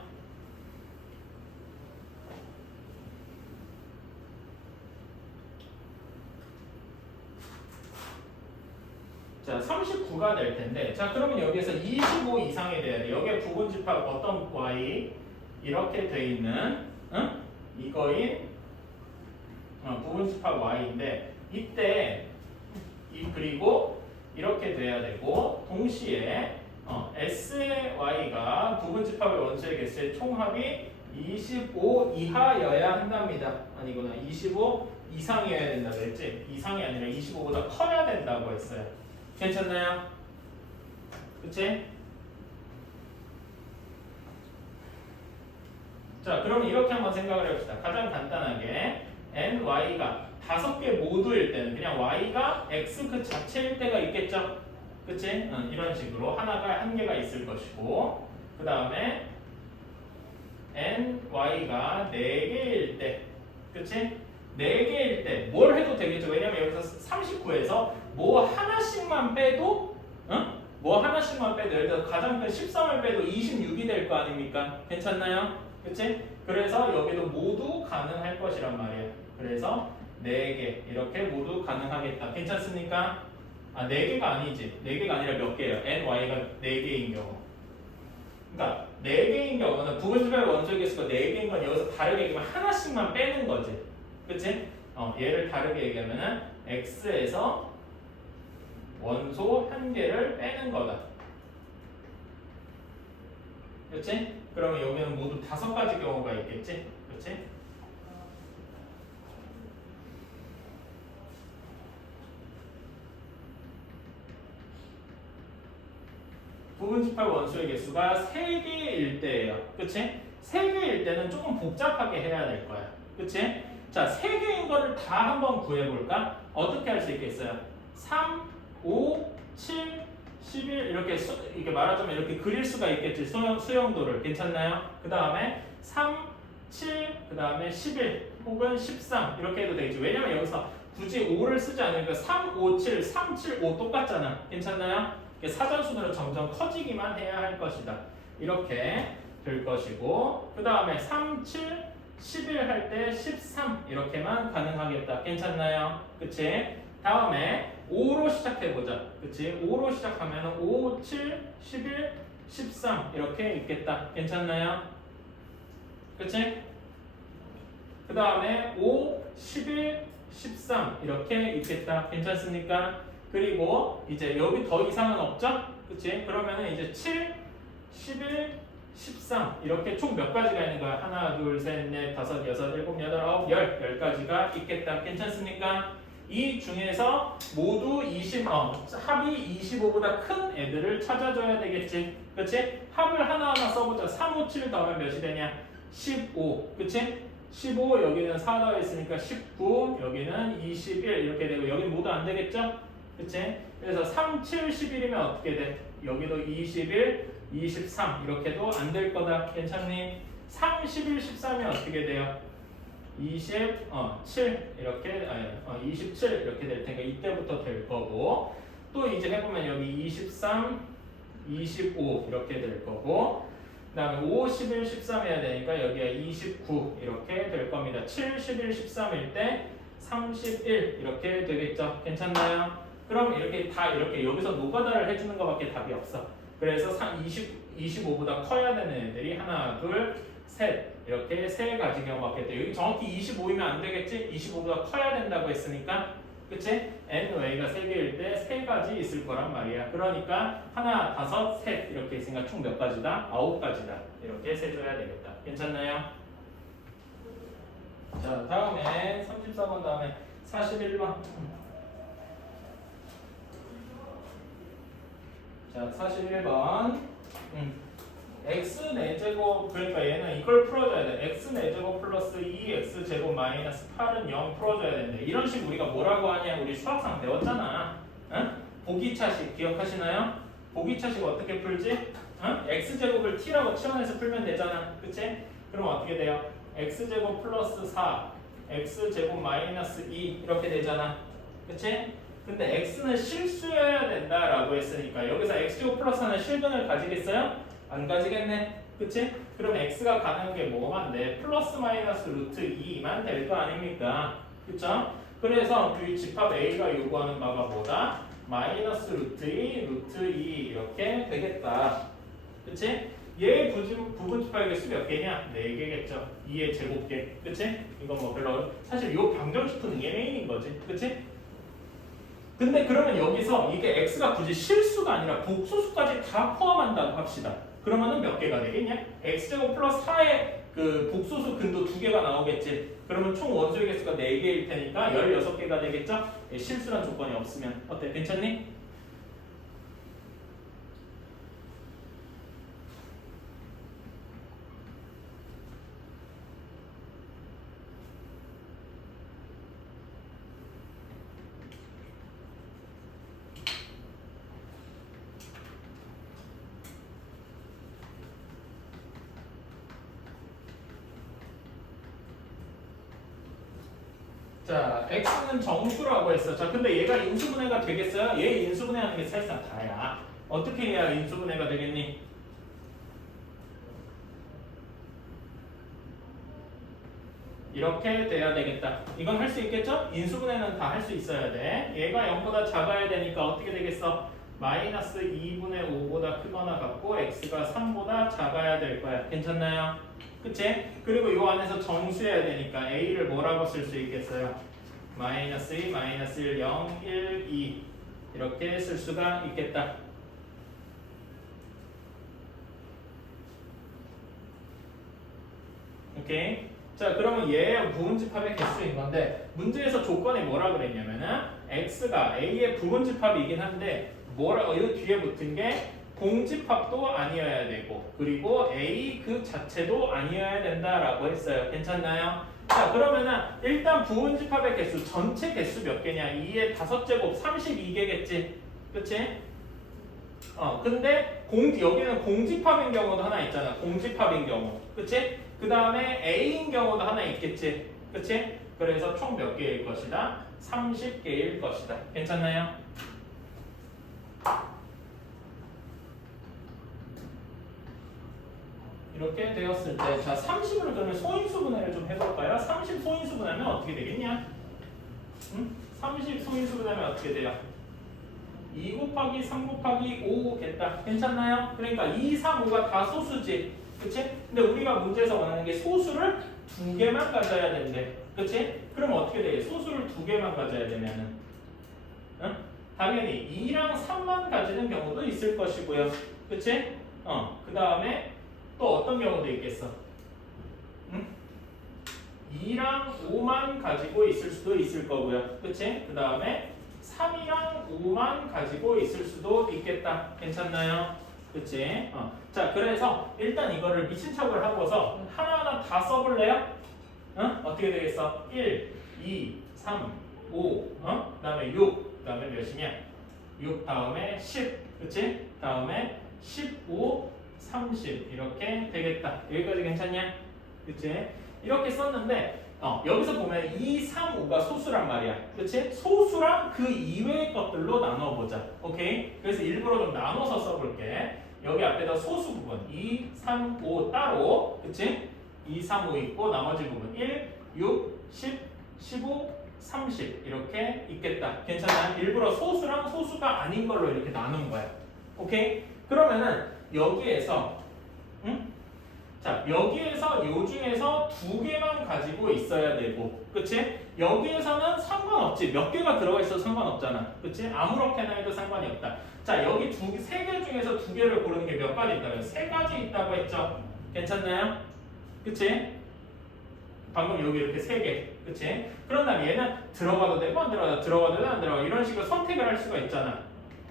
자, 39가 될 텐데, 자, 그러면 여기에서 25 이상이 돼야 돼. 여기에 부분집합 어떤 y 이렇게 돼 있는, 이거인 부분집합 y인데 이때 그리고 이렇게 돼야 되고 동시에 s의 y가 부분집합의 원소의 개수의 총합이 25 이하여야 한답니다. 아니구나, 25 이상이어야 된다고 했지. 이상이 아니라 25보다 커야 된다고 했어요. 괜찮나요? 그치? 자, 그럼 이렇게 한번 생각을 해봅시다. 가장 간단하게 n, y가 5개 모두일 때는 그냥 y가 x 그 자체일 때가 있겠죠? 그치? 이런 식으로 한 개가 있을 것이고 그 다음에 n, y가 4개일 때 그치? 4개일 때 뭘 해도 되겠죠? 왜냐면 여기서 39에서 뭐 하나씩만 빼도 뭐 하나씩만 빼도 예를 들어 가장 큰 13을 빼도 26이 될 거 아닙니까? 괜찮나요? 그치? 그래서 여기도 모두 가능할 것이란 말이에요. 그래서 4개 이렇게 모두 가능하겠다. 괜찮습니까? 아 4개가 아니지. 4개가 아니라 몇 개예요? NY가 4개인 경우. 그러니까 4개인 경우는 부분집합의 원소의 개수가 4개인 건 여기서 다르게 얘기하면 하나씩만 빼는 거지. 그치? 얘를 다르게 얘기하면은 X에서 원소 한 개를 빼는 거다. 그치? 그러면 여기는 모두 5가지 경우가 있겠지? 그치? 부분집합 원소의 개수가 3개일 때예요. 그치? 3개일 때는 조금 복잡하게 해야 될 거야. 그치? 자, 3개인 거를 다 한번 구해볼까? 어떻게 할 수 있겠어요? 3, 5, 7, 11 이렇게 말하자면 이렇게 그릴 수가 있겠지. 수용도를. 괜찮나요? 그 다음에 3, 7, 그 다음에 11 혹은 13 이렇게 해도 되겠지. 왜냐면 여기서 굳이 5를 쓰지 않으니까 3, 5, 7, 3, 7, 5 똑같잖아. 괜찮나요? 사전순으로 점점 커지기만 해야 할 것이다. 이렇게 될 것이고 그 다음에 3, 7, 11 할 때 13 이렇게만 가능하겠다. 괜찮나요? 그치? 다음에 5로 시작해보자. 그치? 5로 시작하면 5, 7, 11, 13 이렇게 있겠다. 괜찮나요? 그치? 그 다음에 5, 11, 13 이렇게 있겠다. 괜찮습니까? 그리고 이제 여기 더 이상은 없죠? 그치? 그러면은 이제 7, 11, 13 이렇게 총 몇 가지가 있는 거야? 하나, 둘, 셋, 넷, 다섯, 여섯, 일곱, 여덟, 아홉, 열 10가지가 있겠다. 괜찮습니까? 이 중에서 모두 합이 25보다 큰 애들을 찾아줘야 되겠지. 그치? 합을 하나하나 써보자. 3, 5, 7 더하면 몇이 되냐? 15. 그치? 15 여기는 4 더해 있으니까 19 여기는 21 이렇게 되고 여기 모두 안 되겠죠? 그치? 그래서 3, 7, 11이면 어떻게 돼? 여기도 21, 23 이렇게도 안 될 거다. 괜찮니? 3, 11, 13이면 어떻게 돼요? 27 이렇게 27 이렇게 될 테니까 이때부터 될 거고 또 이제 해보면 여기 23, 25 이렇게 될 거고 그 다음에 5, 11, 13 해야 되니까 여기가 29 이렇게 될 겁니다. 7, 11, 13일 때 31 이렇게 되겠죠. 괜찮나요? 그럼 이렇게 다 이렇게 여기서 노가다를 해주는 것밖에 답이 없어. 그래서 25보다 커야 되는 애들이 하나, 둘, 셋 이렇게 3가지 경우밖에 돼. 여기 정확히 25이면 안 되겠지? 25보다 커야 된다고 했으니까 그치? NWA가 3개일 때 3가지 있을 거란 말이야. 그러니까 하나, 다섯, 셋 이렇게 있으니까 총 몇 가지다? 9가지다. 이렇게 세줘야 되겠다. 괜찮나요? 자, 다음에 34번 다음에 41번. 자, 41번. x 4제곱 그러니까 얘는 이걸 풀어줘야 돼. x 4제곱 플러스 2x 제곱 마이너스 8은 0 풀어줘야 되는데 이런 식 우리가 뭐라고 하냐 우리 수학상 배웠잖아. 응? 보기차식 기억하시나요? 보기차식 어떻게 풀지? 응? x제곱을 t라고 치환해서 풀면 되잖아. 그치? 그럼 어떻게 돼요? x제곱 플러스 4 x제곱 마이너스 2 이렇게 되잖아. 그치? 근데 x는 실수여야 된다라고 했으니까 여기서 x제곱 플러스 4는 실근을 가지겠어요? 안 가지겠네. 그치? 그럼 x가 가는 게 뭐만 돼? 플러스 마이너스 루트 2만 될 거 아닙니까? 그쵸? 그래서 그 집합 a가 요구하는 바가 뭐다? 마이너스 루트 2, 루트 2 이렇게 되겠다. 그치? 얘 부분 집합의 개수 몇 개냐? 4개겠죠. 2의 제곱계. 그치? 이거 뭐 별로 사실 요 방정식은 이게 메인인 거지. 그치? 근데 그러면 여기서 이게 x가 굳이 실수가 아니라 복소수까지 다 포함한다고 합시다. 그러면은 몇 개가 되겠냐? x제곱 플러스 4의 그 복소수 근도 2개가 나오겠지. 그러면 총 원소의 개수가 4개일 테니까 16개가 되겠죠? 실수란 조건이 없으면. 어때? 괜찮니? 자, x는 정수라고 했어. 자, 근데 얘가 인수분해가 되겠어요? 얘 인수분해하는 게 사실상 다야. 어떻게 해야 인수분해가 되겠니? 이렇게 돼야 되겠다. 이건 할 수 있겠죠? 인수분해는 다 할 수 있어야 돼. 얘가 0보다 작아야 되니까 어떻게 되겠어? 마이너스 2분의 5보다 크거나 같고 x가 3보다 작아야 될 거야. 괜찮나요? 그치? 그리고 이 안에서 정수해야 되니까 a를 뭐라고 쓸 수 있겠어요? 마이너스 2, 마이너스 1, 0, 1, 2 이렇게 쓸 수가 있겠다. 오케이? 자, 그러면 얘의 부분집합의 개수인 건데 문제에서 조건이 뭐라 그랬냐면은 x가 a의 부분집합이긴 한데 뭐라고 이 뒤에 붙은 게 공집합도 아니어야 되고 그리고 a 그 자체도 아니어야 된다라고 했어요. 괜찮나요? 자, 그러면은 일단 부분집합의 개수 전체 개수 몇 개냐? 2의 5제곱 32개겠지. 그치? 근데 여기는 공집합인 경우도 하나 있잖아. 공집합인 경우. 그치? 그 다음에 A인 경우도 하나 있겠지. 그치? 그래서 총 몇 개일 것이다? 30개일 것이다. 괜찮나요? 이렇게 되었을 때, 자, 30으로 그러면 소인수분해를 좀 해볼까요? 30 소인수분해하면 어떻게 되겠냐? 30 소인수분해하면 어떻게 돼요? 2 곱하기 3 곱하기 5겠다. 괜찮나요? 그러니까 2, 3, 5가 다 소수지. 그치? 근데 우리가 문제에서 원하는 게 소수를 2개만 가져야 된대. 그치? 그럼 어떻게 돼? 소수를 2개만 가져야 되면은 응? 당연히 2랑 3만 가지는 경우도 있을 것이고요. 그치? 그 다음에 또 어떤 경우도 있겠어? 응? 2랑 5만 가지고 있을 수도 있을 거고요. 그치? 그 다음에 3이랑 5만 가지고 있을 수도 있겠다. 괜찮나요? 그치? 자, 그래서 일단 이거를 미친 척을 하고서 하나하나 다 써볼래요? 어떻게 되겠어? 1, 2, 3, 5, 그 다음에 6, 그 다음에 몇이냐? 6 다음에 10, 그치? 다음에 15, 30 이렇게 되겠다. 여기까지 괜찮냐? 그치? 이렇게 썼는데 여기서 보면 2, 3, 5가 소수란 말이야. 그치? 소수랑 그 이외의 것들로 나눠보자. 오케이? 그래서 일부러 좀 나눠서 써볼게. 여기 앞에다 소수 부분 2, 3, 5 따로. 그치? 2, 3, 5 있고 나머지 부분 1, 6, 10, 15, 30 이렇게 있겠다. 괜찮아요? 일부러 소수랑 소수가 아닌 걸로 이렇게 나눈 거야. 오케이? 그러면은 여기에서 자, 여기에서 요 중에서 2개만 가지고 있어야 되고, 그치? 여기에서는 상관없지. 몇 개가 들어가 있어도 상관없잖아. 그치? 아무렇게나 해도 상관이 없다. 자, 여기 3개 중에서 2개를 고르는 게 몇 가지 있다고요? 3가지 있다고 했죠? 괜찮나요? 그치? 방금 여기 이렇게 3개. 그치? 그런 다음에 얘는 들어가도 되고 안 들어가도 되고 안 들어가도 이런 식으로 선택을 할 수가 있잖아.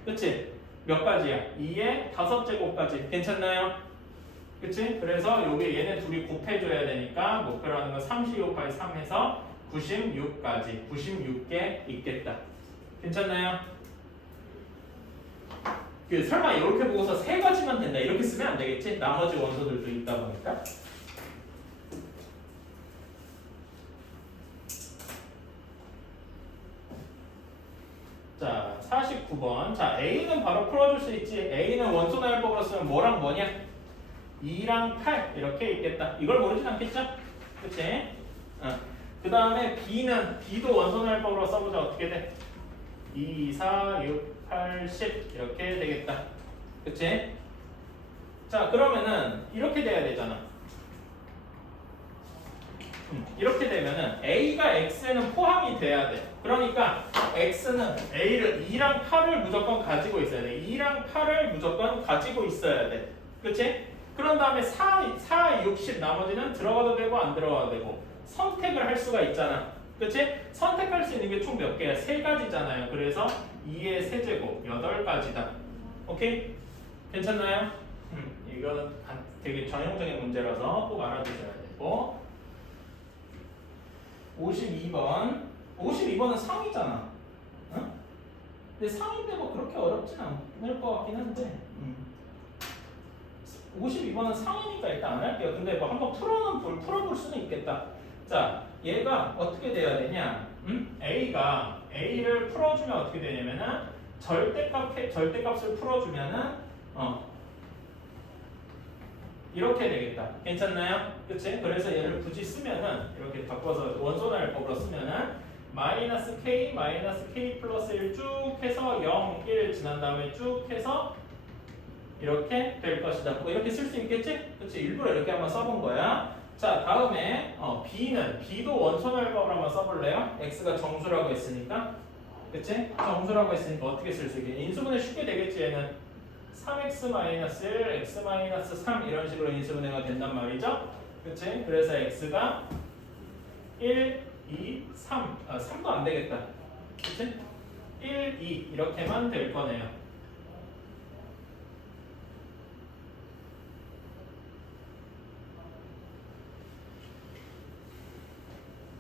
그치? 몇 가지야? 2의 5제곱까지. 괜찮나요? 그치? 그래서 여기 얘네 둘이 곱해줘야 되니까 목표로 하는 건 35까지 3해서 96까지 96개 있겠다. 괜찮나요? 설마 이렇게 보고서 3가지만 된다 이렇게 쓰면 안 되겠지? 나머지 원소들도 있다 보니까. 자, 49번. 자, A는 바로 풀어줄 수 있지. A는 원소 나열법으로 쓰면 뭐랑 뭐냐? 2랑 8 이렇게 있겠다. 이걸 모르진 않겠죠? 그치? 그 다음에 B도 원소나열법으로 써보자. 어떻게 돼? 2, 4, 6, 8, 10 이렇게 되겠다. 그치? 자, 그러면은 이렇게 돼야 되잖아. 이렇게 되면은 A가 X에는 포함이 돼야 돼. 그러니까 X는 A를 2랑 8을 무조건 가지고 있어야 돼. 2랑 8을 무조건 가지고 있어야 돼. 그치? 그런 다음에 4, 60 나머지는 들어가도 되고 안 들어가도 되고 선택을 할 수가 있잖아. 그치? 선택할 수 있는 게 총 몇 개야? 3가지잖아요. 그래서 2의 세제곱 8가지다. 오케이? 괜찮나요? 이건 되게 전형적인 문제라서 꼭 알아두셔야 되고 52번은 상이잖아. 응? 근데 상인데 뭐 그렇게 어렵진 않을 것 같긴 한데 52번은 상이니까 일단 안 할게요. 근데 뭐 한번 풀어볼 수는 있겠다. 자, 얘가 어떻게 돼야 되냐? A가 A를 풀어주면 어떻게 되냐면은 절대값을 풀어주면은 이렇게 되겠다. 괜찮나요? 그치? 그래서 얘를 굳이 쓰면은 이렇게 바꿔서 원소날법으로 쓰면은 마이너스 k 플러스 1 쭉 해서 0, 1 지난 다음에 쭉 해서 이렇게 될 것이다. 뭐 이렇게 쓸 수 있겠지? 그치? 일부러 이렇게 한번 써본 거야. 자, 다음에 B도 원소날법으로 한번 써볼래요? X가 정수라고 했으니까. 그치? 정수라고 했으니까 어떻게 쓸 수 있겠니? 인수분해 쉽게 되겠지 얘는. 3x-1, x-3 이런 식으로 인수분해가 된단 말이죠. 그치? 그래서 x가 1, 2, 3 3도 안 되겠다. 그치? 1, 2 이렇게만 될 거네요.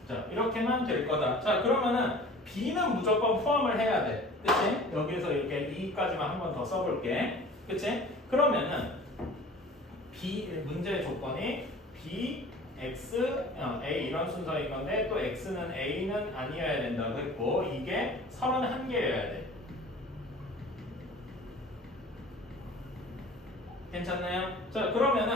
자, 이렇게만 될 거다. 자, 그러면은 b는 무조건 포함을 해야 돼. 그치? 여기에서 이렇게 2까지만 한 번 더 써볼게. 그치? 그러면은 문제의 조건이 b, x, a 이런 순서인 건데 또 x는 a는 아니어야 된다고 했고 이게 31개여야 돼. 괜찮나요? 자, 그러면은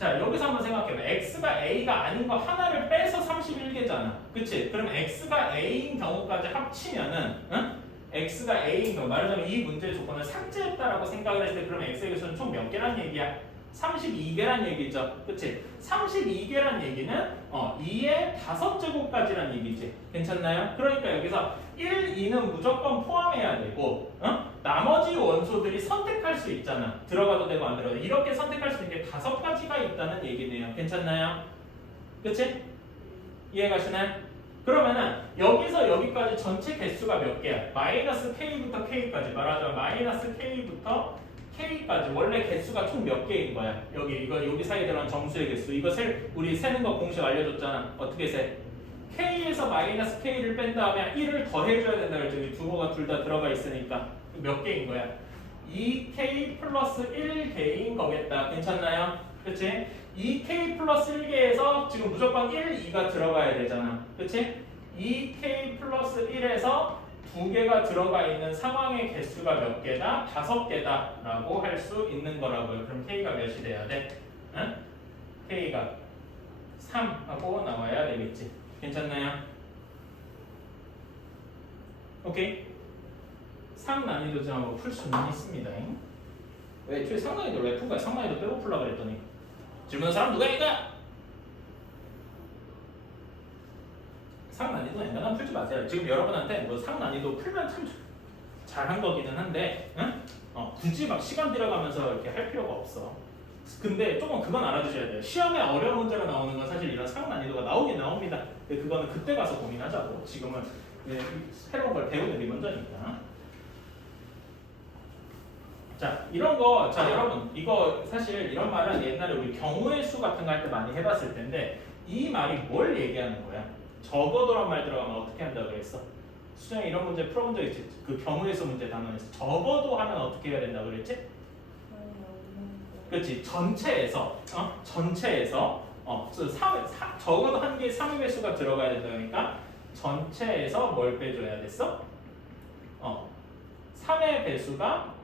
여기서 한번 생각해봐. x가 a가 아닌 거 하나를 빼서 31개잖아. 그치? 그럼 x가 a인 경우까지 합치면은 x가 a인 경우 말하자면 이 문제의 조건을 삭제했다라고 생각을 했을 때 그럼 x의 개수는 총 몇 개란 얘기야? 32개란 얘기죠. 그치? 32개란 얘기는 2의 5제곱까지란 얘기지. 괜찮나요? 그러니까 여기서 1, 2는 무조건 포함해야 되고 나머지 원소들이 선택할 수 있잖아. 들어가도 되고 안 들어가도 이렇게 선택할 수 있는 게 5가지가 있다는 얘기네요. 괜찮나요? 그치? 이해가시나요? 그러면은 여기서 여기까지 전체 개수가 몇 개야? 마이너스 k부터 k까지 말하자면 마이너스 k부터 k까지 원래 개수가 총 몇 개인 거야? 여기 사이에 들어간 정수의 개수 이거 우리 세는 거 공식 알려줬잖아. 어떻게 세? k에서 마이너스 k를 뺀 다음에 1을 더해줘야 된다 그랬지. 두 거가 둘 다 들어가 있으니까 몇 개인 거야? 2k 플러스 1개인 거겠다. 괜찮나요? 그치? 2k 플러스 1개에서 지금 무조건 1, 2가 들어가야 되잖아. 그치? 2k 플러스 1에서 2개가 들어가 있는 상황의 개수가 몇 개다? 5개다 라고 할 수 있는 거라고요. 그럼 k가 몇이 돼야 돼? 응? k가 3 하고 나와야 되겠지. 괜찮나요? 오케이? 3 난이도 좀 풀 수는 있습니다. 왜 애초에 3 난이도 왜 푼 거야? 3 난이도 빼고 풀라 그랬더니 질문한 사람 누가 있까? 3 난이도 웬만하면 풀지 마세요. 지금 여러분한테 뭐 3 난이도 풀면 참 잘한 거기는 한데 굳이 막 시간 들어가면서 이렇게 할 필요가 없어. 근데 조금 그건 알아두셔야 돼요. 시험에 어려운 문제가 나오는 건 사실 이런 3 난이도가 나오긴 나옵니다. 근데 그거는 그때 가서 고민하자고. 지금은 새로운 걸 배우는 게 먼저니까. 자, 이런 거, 여러분, 이거 사실 이런 말은 옛날에 우리 경우의 수 같은 거 할 때 많이 해봤을 텐데 이 말이 뭘 얘기하는 거야? 적어도란 말 들어가면 어떻게 한다고 그랬어? 수정에 이런 문제 풀어본 적 있지? 그 경우의 수 문제 단원에서 적어도 하면 어떻게 해야 된다고 그랬지? 그렇지. 전체에서 적어도 한 개의 3의 배수가 들어가야 된다 그러니까 전체에서 뭘 빼줘야 됐어? 3의 배수가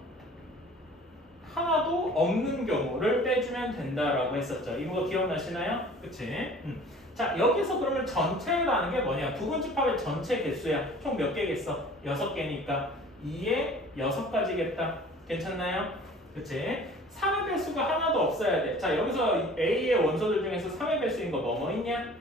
하나도 없는 경우를 빼주면 된다라고 했었죠. 이거 기억나시나요? 그치? 자, 여기서 그러면 전체라는 게 뭐냐? 부분집합의 전체 개수야. 총 몇 개겠어? 6개니까 2에 6가지겠다. 괜찮나요? 그치? 3의 배수가 하나도 없어야 돼. 자, 여기서 A의 원소들 중에서 3의 배수인 거 뭐 있냐?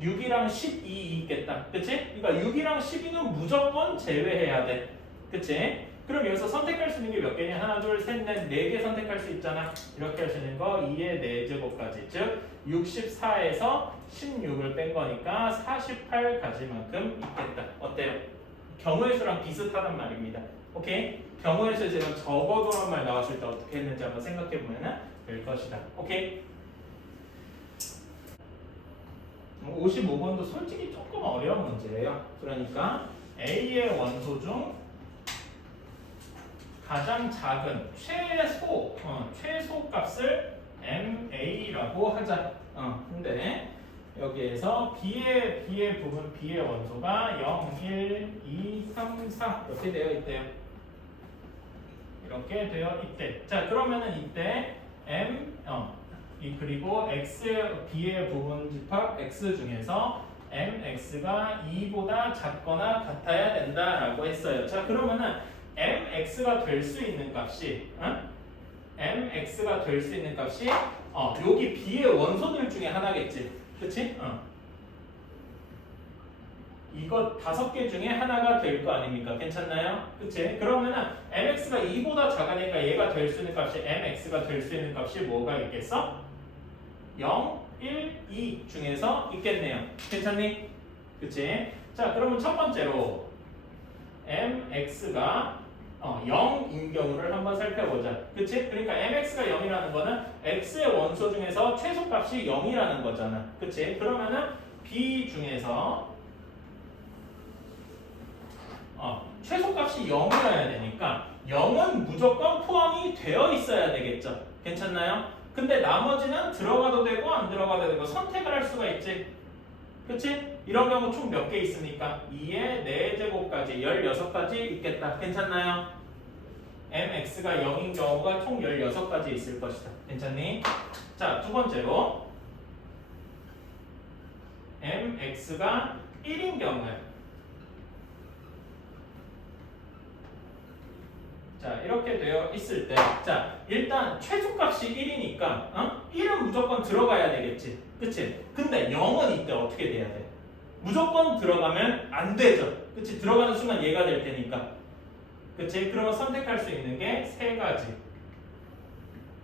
6이랑 12 있겠다. 그치? 그러니까 6이랑 12는 무조건 제외해야 돼. 그치? 그럼 여기서 선택할 수 있는 게 몇 개냐? 하나, 둘, 셋, 넷, 4개 선택할 수 있잖아. 이렇게 할 수 있는 거 2의 4제곱까지. 즉 64에서 16을 뺀 거니까 48가지만큼 있겠다. 어때요? 경우의 수랑 비슷하단 말입니다. 오케이? 경우의 수에서 이런 적어도란 말 나왔을 때 어떻게 했는지 한번 생각해 보면 될 것이다. 오케이? 55번도 솔직히 조금 어려운 문제예요. 그러니까 A의 원소 중 가장 작은 최소 값을 MA라고 하자. 근데 여기에서 B의 부분 B의 원소가 0, 1, 2, 3, 4 이렇게 되어 있대요. 이렇게 되어 있대. 자, 그러면은 이때 그리고 b의 부분집합 x 중에서 mx가 2보다 작거나 같아야 된다라고 했어요. 자, 그러면은 mx가 될 수 있는 값이 mx가 될 수 있는 값이 여기 b의 원소들 중에 하나겠지. 그치? 이거 5개 중에 하나가 될 거 아닙니까? 괜찮나요? 그치? 그러면은 mx가 2보다 작으니까 얘가 될 수 있는 값이 mx가 될 수 있는 값이 뭐가 있겠어? 0, 1, 2 중에서 있겠네요. 괜찮니? 그치? 자, 그러면 첫 번째로 mx가 0인 경우를 한번 살펴보자. 그치? 그러니까 mx가 0이라는 거는 x의 원소 중에서 최소값이 0이라는 거잖아. 그치? 그러면은 b 중에서 최소값이 0이어야 되니까 0은 무조건 포함이 되어 있어야 되겠죠. 괜찮나요? 근데 나머지는 들어가도 되고 안 들어가도 되고 선택을 할 수가 있지. 그치? 이런 경우 총 몇 개 있으니까 2의 4제곱까지 16가지 있겠다. 괜찮나요? mx가 0인 경우가 총 16가지 있을 것이다. 괜찮니? 자, 두 번째로 mx가 1인 경우에 자, 이렇게 되어 있을 때, 자, 일단 최소값이 1이니까, 1은 무조건 들어가야 되겠지. 그치? 근데 0은 이때 어떻게 돼야 돼? 무조건 들어가면 안 되죠. 그치? 들어가는 순간 얘가 될 테니까. 그치? 그러면 선택할 수 있는 게 3가지.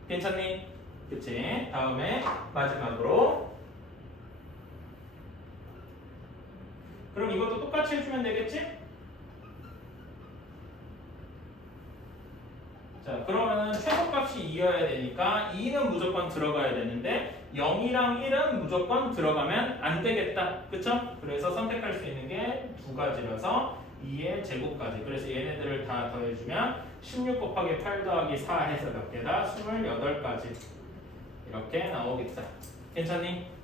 괜찮니? 그치? 다음에 마지막으로. 그럼 이것도 똑같이 해주면 되겠지? 자, 그러면은 최소값이 2여야 되니까 2는 무조건 들어가야 되는데 0이랑 1은 무조건 들어가면 안 되겠다. 그쵸? 그래서 선택할 수 있는 게 2가지라서 2의 제곱까지. 그래서 얘네들을 다 더해주면 16 곱하기 8 더하기 4 해서 몇 개다? 28가지. 이렇게 나오겠다. 괜찮니?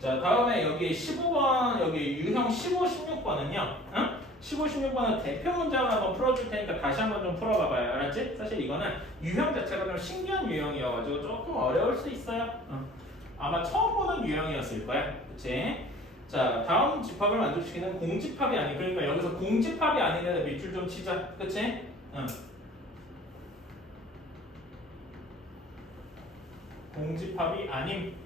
자, 다음에 여기 15번, 여기 유형 15, 16번은요. 15, 16번은 대표 문장을 한번 풀어줄 테니까 다시 한번 좀 풀어봐봐요. 알았지? 사실 이거는 유형 자체가 좀 신기한 유형이어가지고 조금 어려울 수 있어요. 아마 처음 보는 유형이었을 거야. 그치? 자, 다음 집합을 만족시키는 공집합이 아닌, 그러니까 여기서 공집합이 아닌데 밑줄 좀 치자. 그치? 공집합이 아님.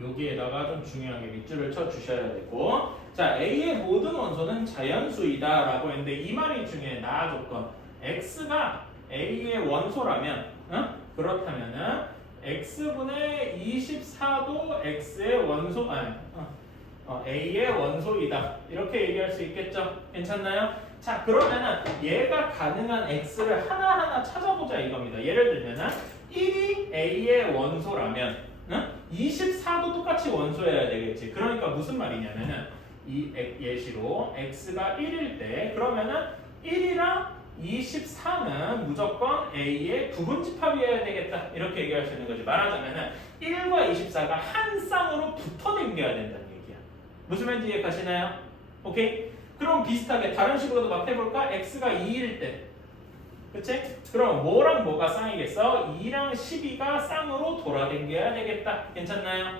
여기에다가 좀 중요하게 밑줄을 쳐 주셔야 되고, 자, A의 모든 원소는 자연수이다 라고 했는데 이 말이 중요해. 나 조건 X가 A의 원소라면 그렇다면은 X분의 24도 X의 원소 A의 원소이다 이렇게 얘기할 수 있겠죠. 괜찮나요? 자, 그러면은 얘가 가능한 X를 하나하나 찾아보자 이겁니다. 예를 들면은 1이 A의 원소라면 24도 똑같이 원소여야 되겠지. 그러니까 무슨 말이냐면은 이 예시로 x가 1일 때 그러면은 1이랑 24는 무조건 a의 부분집합이어야 되겠다. 이렇게 얘기할 수 있는 거지. 말하자면은 1과 24가 한 쌍으로 붙어 댕겨야 된다는 얘기야. 무슨 말인지 이해 가시나요? 오케이? 그럼 비슷하게 다른 식으로도 막 해볼까? x가 2일 때 그치? 그럼 뭐랑 뭐가 쌍이겠어? 2랑 12가 쌍으로 돌아댕겨야 되겠다. 괜찮나요?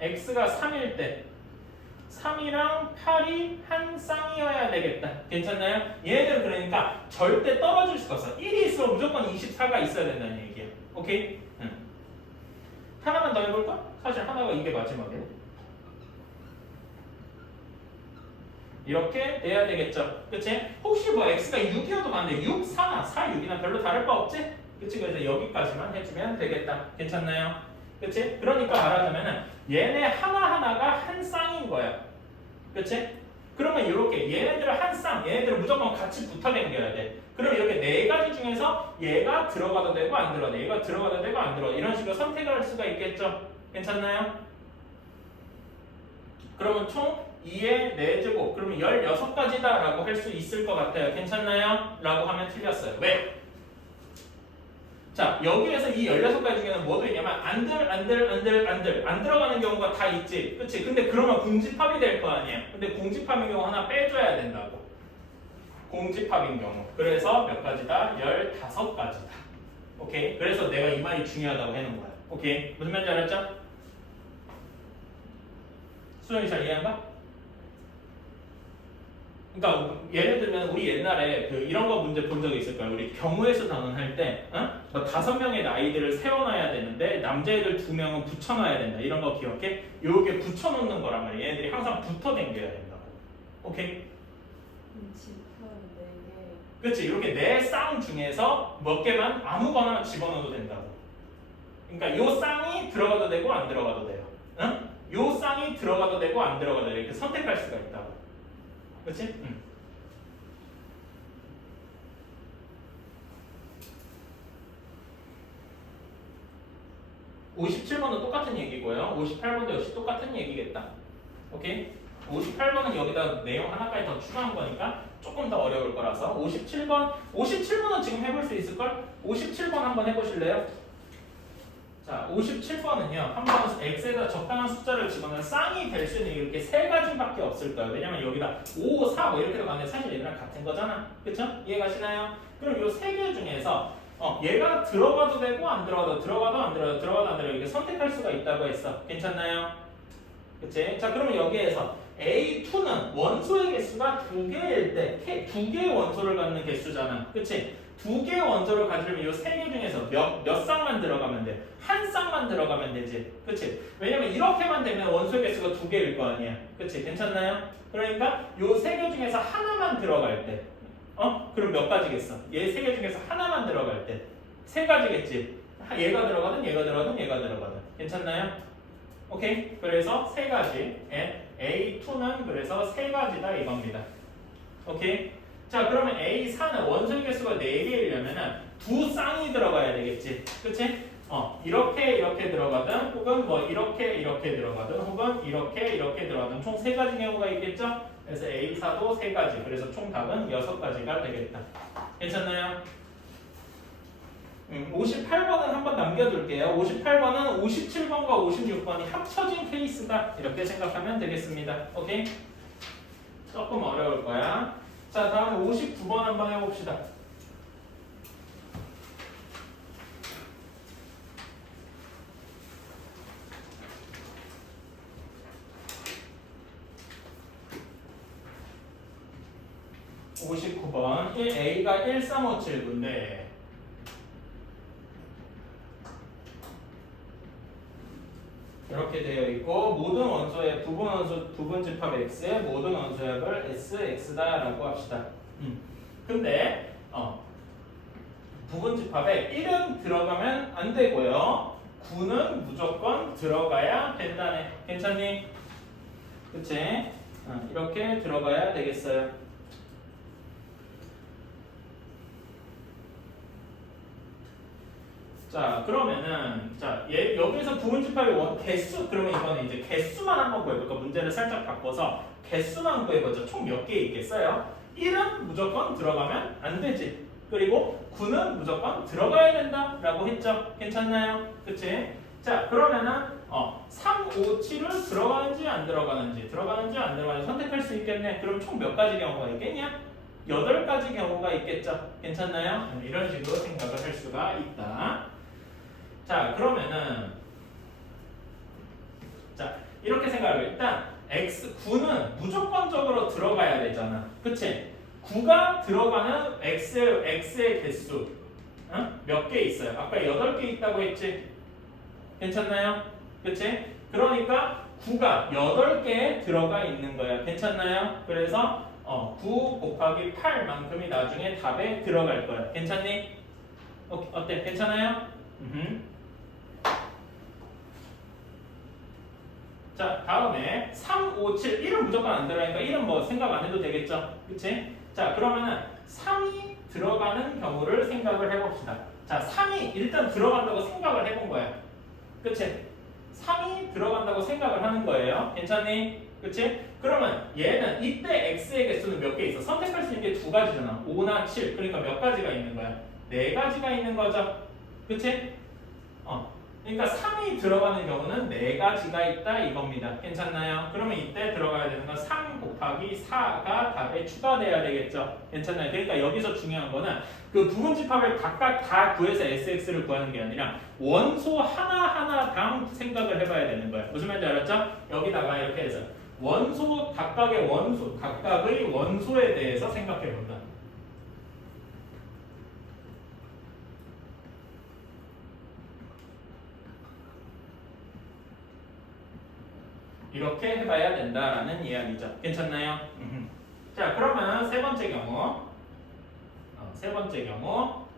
x가 3일 때 3이랑 8이 한 쌍이어야 되겠다. 괜찮나요? 얘네들은 그러니까 절대 떨어질 수가 없어. 1이 있으면 무조건 24가 있어야 된다는 얘기야. 오케이? 하나만 더 해볼까? 사실 하나가 이게 마지막이네. 이렇게 돼야 되겠죠. 그치? 혹시 뭐 x가 6이어도 맞는데 6, 4나 4, 6이나 별로 다를 바 없지? 그치? 그래서 여기까지만 해주면 되겠다. 괜찮나요? 그치? 그러니까 말하자면은 얘네 하나하나가 한 쌍인 거야. 그치? 그러면 이렇게 얘네들을 한 쌍, 얘네들을 무조건 같이 붙어 당겨야 돼. 그럼 이렇게 네 가지 중에서 얘가 들어가도 되고 안 들어가도 얘가 들어가도 되고 안 들어가도 이런 식으로 선택을 할 수가 있겠죠. 괜찮나요? 그러면 총 2의 4제곱 그러면 16가지다 라고 할 수 있을 것 같아요. 괜찮나요? 라고 하면 틀렸어요. 왜? 자, 여기에서 이 16가지 중에는 뭐도 있냐면 안 들어가는 경우가 다 있지. 그치? 근데 그러면 공집합이 될 거 아니야. 근데 공집합인 경우 하나 빼줘야 된다고. 공집합인 경우. 그래서 몇 가지다? 15가지다. 오케이? 그래서 내가 이 말이 중요하다고 해놓은 거야. 오케이? 무슨 말인지 알았죠? 수영이 잘 이해한가? 그러니까 예를 들면 우리 옛날에 그 이런 거 문제 본 적이 있을 거예요. 우리 경우의 수 단원 할때 뭐 5명의 아이들을 세워놔야 되는데 남자애들 2명은 붙여놔야 된다. 이런 거 기억해? 요게 붙여놓는 거란 말이야. 얘네들이 항상 붙어 댕겨야 된다고. 오케이? 집합 4개. 그치? 이렇게 네 쌍 중에서 몇 개만 아무거나 집어넣어도 된다고. 그러니까 요 쌍이 들어가도 되고 안 들어가도 돼요. 응? 요 쌍이 들어가도 되고 안 들어가도 돼요. 이렇게 선택할 수가 있다고. 그치? 57번은 똑같은 얘기고요. 58번도 역시 똑같은 얘기겠다. 오케이? 58번은 여기다 내용 하나까지 더 추가한 거니까 조금 더 어려울 거라서 57번은 지금 해볼 수 있을걸? 57번 한번 해보실래요? 자, 57번은요. 한번 x에다 적당한 숫자를 집어넣으면 쌍이 될 수 있는 이렇게 3가지밖에 없을 거예요. 왜냐면 여기다 5, 4 뭐 이렇게 들어가는데 사실 얘랑 같은 거잖아. 그쵸? 이해가시나요? 그럼 이 3개 중에서 얘가 들어가도 되고 안 들어가도 들어가도 안 이렇게 선택할 수가 있다고 했어. 괜찮나요? 그치? 자, 그러면 여기에서 A2는 원소의 개수가 2개일 때 2개의 원소를 갖는 개수잖아. 그치? 2개의 원소를 가지려면 이 3개 중에서 몇 쌍만 들어가면 돼? 한 쌍만 들어가면 되지. 그치? 왜냐면 이렇게만 되면 원소의 개수가 2개일 거 아니야. 그치? 괜찮나요? 그러니까 이 3개 중에서 하나만 들어갈 때 그럼 몇 가지겠어? 얘 3개 중에서 하나만 들어갈 때 3가지겠지. 얘가 들어가든 얘가 들어가든 얘가 들어가든. 괜찮나요? 오케이? 그래서 3가지. A2는 그래서 3가지다 이겁니다. 오케이? 자, 그러면 A4는 원소의 개수가 4개이려면은 2쌍이 들어가야 되겠지. 그치? 이렇게 들어가든 혹은 뭐 이렇게 들어가든 혹은 이렇게 들어가든 총 3가지 경우가 있겠죠? 그래서 A4도 3가지. 그래서 총 답은 6가지가 되겠다. 괜찮나요? 58번은 한번 남겨둘게요. 58번은 57번과 56번이 합쳐진 케이스다. 이렇게 생각하면 되겠습니다. 오케이? 조금 어려울 거야. 자, 다음에 59번 한번 해봅시다. A가 13579인데 이렇게 되어 있고 모든 원소의 부분 집합 X의 모든 원소의 합을 SX다라고 합시다. 근데 부분 집합에 1은 들어가면 안 되고요. 9는 무조건 들어가야 된다네. 괜찮니? 그치? 이렇게 들어가야 되겠어요. 자, 그러면은 여기서 부분 집합의 개수, 그러면 이거는 이제 개수만 한번 구해볼까? 문제를 살짝 바꿔서 개수만 구해보자. 총 몇 개 있겠어요? 1은 무조건 들어가면 안 되지. 그리고 9는 무조건 들어가야 된다라고 했죠. 괜찮나요? 그치? 자, 그러면은 3, 5, 7을 들어가는지 안 들어가는지 선택할 수 있겠네. 그럼 총 몇 가지 경우가 있겠냐? 8가지 경우가 있겠죠. 괜찮나요? 이런 식으로 생각을 할 수가 있다. 자, 그러면은 이렇게 생각을 일단 X9는 무조건적으로 들어가야 되잖아. 그치? 9가 들어가는 X의 개수 몇 개 있어요? 아까 8개 있다고 했지? 괜찮나요? 그치? 그러니까 9가 8개에 들어가 있는 거야. 괜찮나요? 그래서 9 곱하기 8만큼이 나중에 답에 들어갈 거야. 괜찮니? 어때? 괜찮아요? 자, 다음에 3, 5, 7, 1은 무조건 안 들어가니까 1은 뭐 생각 안 해도 되겠죠? 그치? 자, 그러면은 3이 들어가는 경우를 생각을 해봅시다. 자, 3이 일단 들어간다고 생각을 해본 거야. 그치? 3이 들어간다고 생각을 하는 거예요. 괜찮니? 그치? 그러면 얘는 이때 x의 개수는 몇 개 있어? 선택할 수 있는 게 두 가지잖아. 5나 7. 그러니까 몇 가지가 있는 거야? 네 가지가 있는 거죠. 그치? 그러니까 3이 들어가는 경우는 네 가지가 있다 이겁니다. 괜찮나요? 그러면 이때 들어가야 되는 건 3 곱하기 4가 답에 추가돼야 되겠죠. 괜찮나요? 그러니까 여기서 중요한 거는 그 부분집합을 각각 다 구해서 SX를 구하는 게 아니라 원소 하나하나당 생각을 해봐야 되는 거예요. 무슨 말인지 알았죠? 여기다가 이렇게 해서 원소 각각의 원소에 대해서 생각해 본다. 이렇게 해봐야 된다라는 이야기죠. 괜찮나요? 자, 그러면 세 번째 경우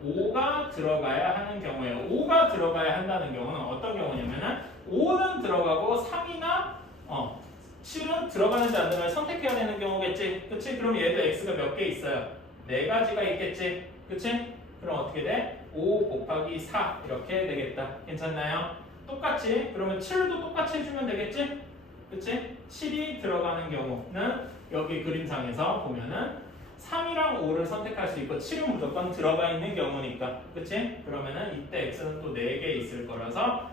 5가 들어가야 하는 경우에요. 5가 들어가야 한다는 경우는 어떤 경우냐면은 5는 들어가고 3이나 7은 들어가는지 안 들어가는지 선택해야 되는 경우겠지. 그치? 그럼 얘도 x가 몇 개 있어요? 네 가지가 있겠지. 그치? 그럼 어떻게 돼? 5 곱하기 4 이렇게 되겠다. 괜찮나요? 똑같이 그러면 7도 똑같이 해주면 되겠지? 그치? 7이 들어가는 경우는 여기 그림상에서 보면은 3이랑 5를 선택할 수 있고 7은 무조건 들어가 있는 경우니까 그치? 그러면은 이때 x는 또 4개 있을 거라서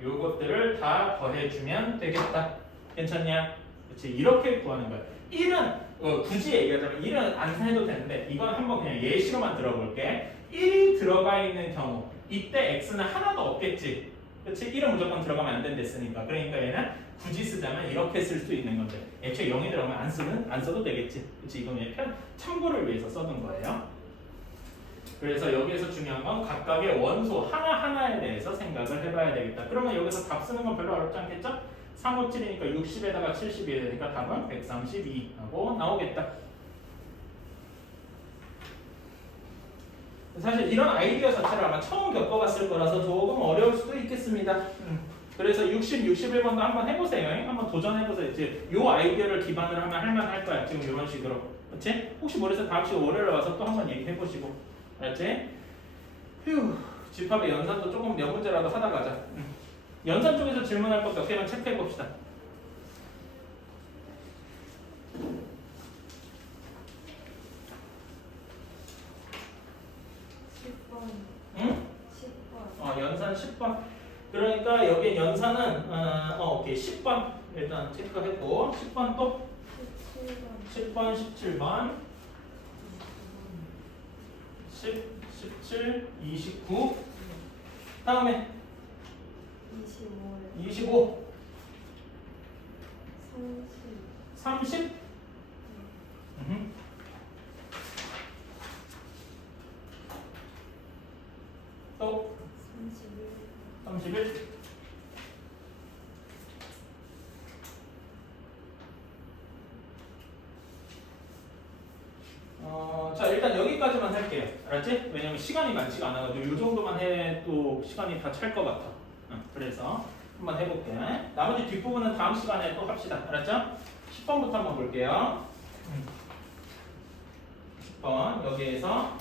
요것들을 다 더해주면 되겠다. 괜찮냐? 그치? 이렇게 구하는 거야. 1은 굳이 얘기하자면 1은 안 해도 되는데 이건 한번 그냥 예시로만 들어볼게. 1이 들어가 있는 경우 이때 x는 하나도 없겠지. 그치? 1은 무조건 들어가면 안 된댔으니까. 그러니까 얘는 굳이 쓰자면 이렇게 쓸 수 있는 건데 애초에 0이 들어가면 안 써도 되겠지. 그치? 이건 얘 참고를 위해서 써둔 거예요. 그래서 여기에서 중요한 건 각각의 원소 하나하나에 대해서 생각을 해봐야 되겠다. 그러면 여기서 답 쓰는 건 별로 어렵지 않겠죠? 3, 5, 7이니까 60에다가 70이 되니까 답은 132하고 나오겠다. 사실 이런 아이디어 자체를 아마 처음 겪어봤을 거라서 조금 어려울 수도 있겠습니다. 그래서 60, 61번도 한번 해보세요. 한번 도전해보세요. 이제 이 아이디어를 기반으로 하면 할만할 거야. 지금 이런 식으로. 그렇지? 혹시 모르겠어 다음 주에 월요일에 와서 또 한번 얘기해보시고. 알았지? 휴, 집합의 연산도 조금 몇 문제라도 하다 가자. 연산 쪽에서 질문할 것 몇 개만 체크해봅시다. 10번. 응? 10번. 연산 10번. 그러니까 여기 연산은 오케이 10번 일단 체크했고 10번 또 17번. 10번, 17번 10, 17, 29 다음에 25. 25 30. 30 또 31. 31 자 일단 여기까지만 할게요. 알았지? 왜냐면 시간이 많지가 않아가지고 이 정도만 해도 시간이 다 찰 것 같아. 그래서 한번 해볼게. 나머지 뒷부분은 다음 시간에 또 합시다. 알았죠? 10번부터 한번 볼게요. 10번 여기에서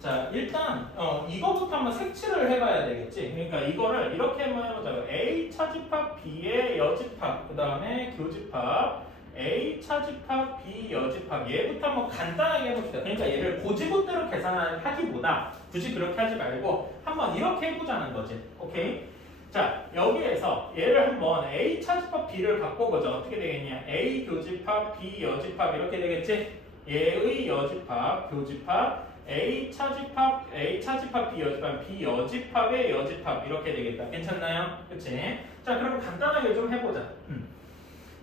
자 일단 이거부터 한번 색칠을 해봐야 되겠지. 그러니까 이거를 이렇게 한번 해보자고. A 차집합 B의 여집합 그 다음에 교집합 A 차집합 B 여집합 얘부터 한번 간단하게 해봅시다. 그러니까 얘를 고지고대로 계산하기보다 굳이 그렇게 하지 말고 한번 이렇게 해보자는 거지. 오케이? 자 여기에서 얘를 한번 A 차집합 B를 바꿔보자. 어떻게 되겠냐? A 교집합 B 여집합 이렇게 되겠지? 얘의 여집합 교집합 A 차집합 B 여집합 B 여집합의 여집합 이렇게 되겠다. 괜찮나요? 그치? 자 그럼 간단하게 좀 해보자.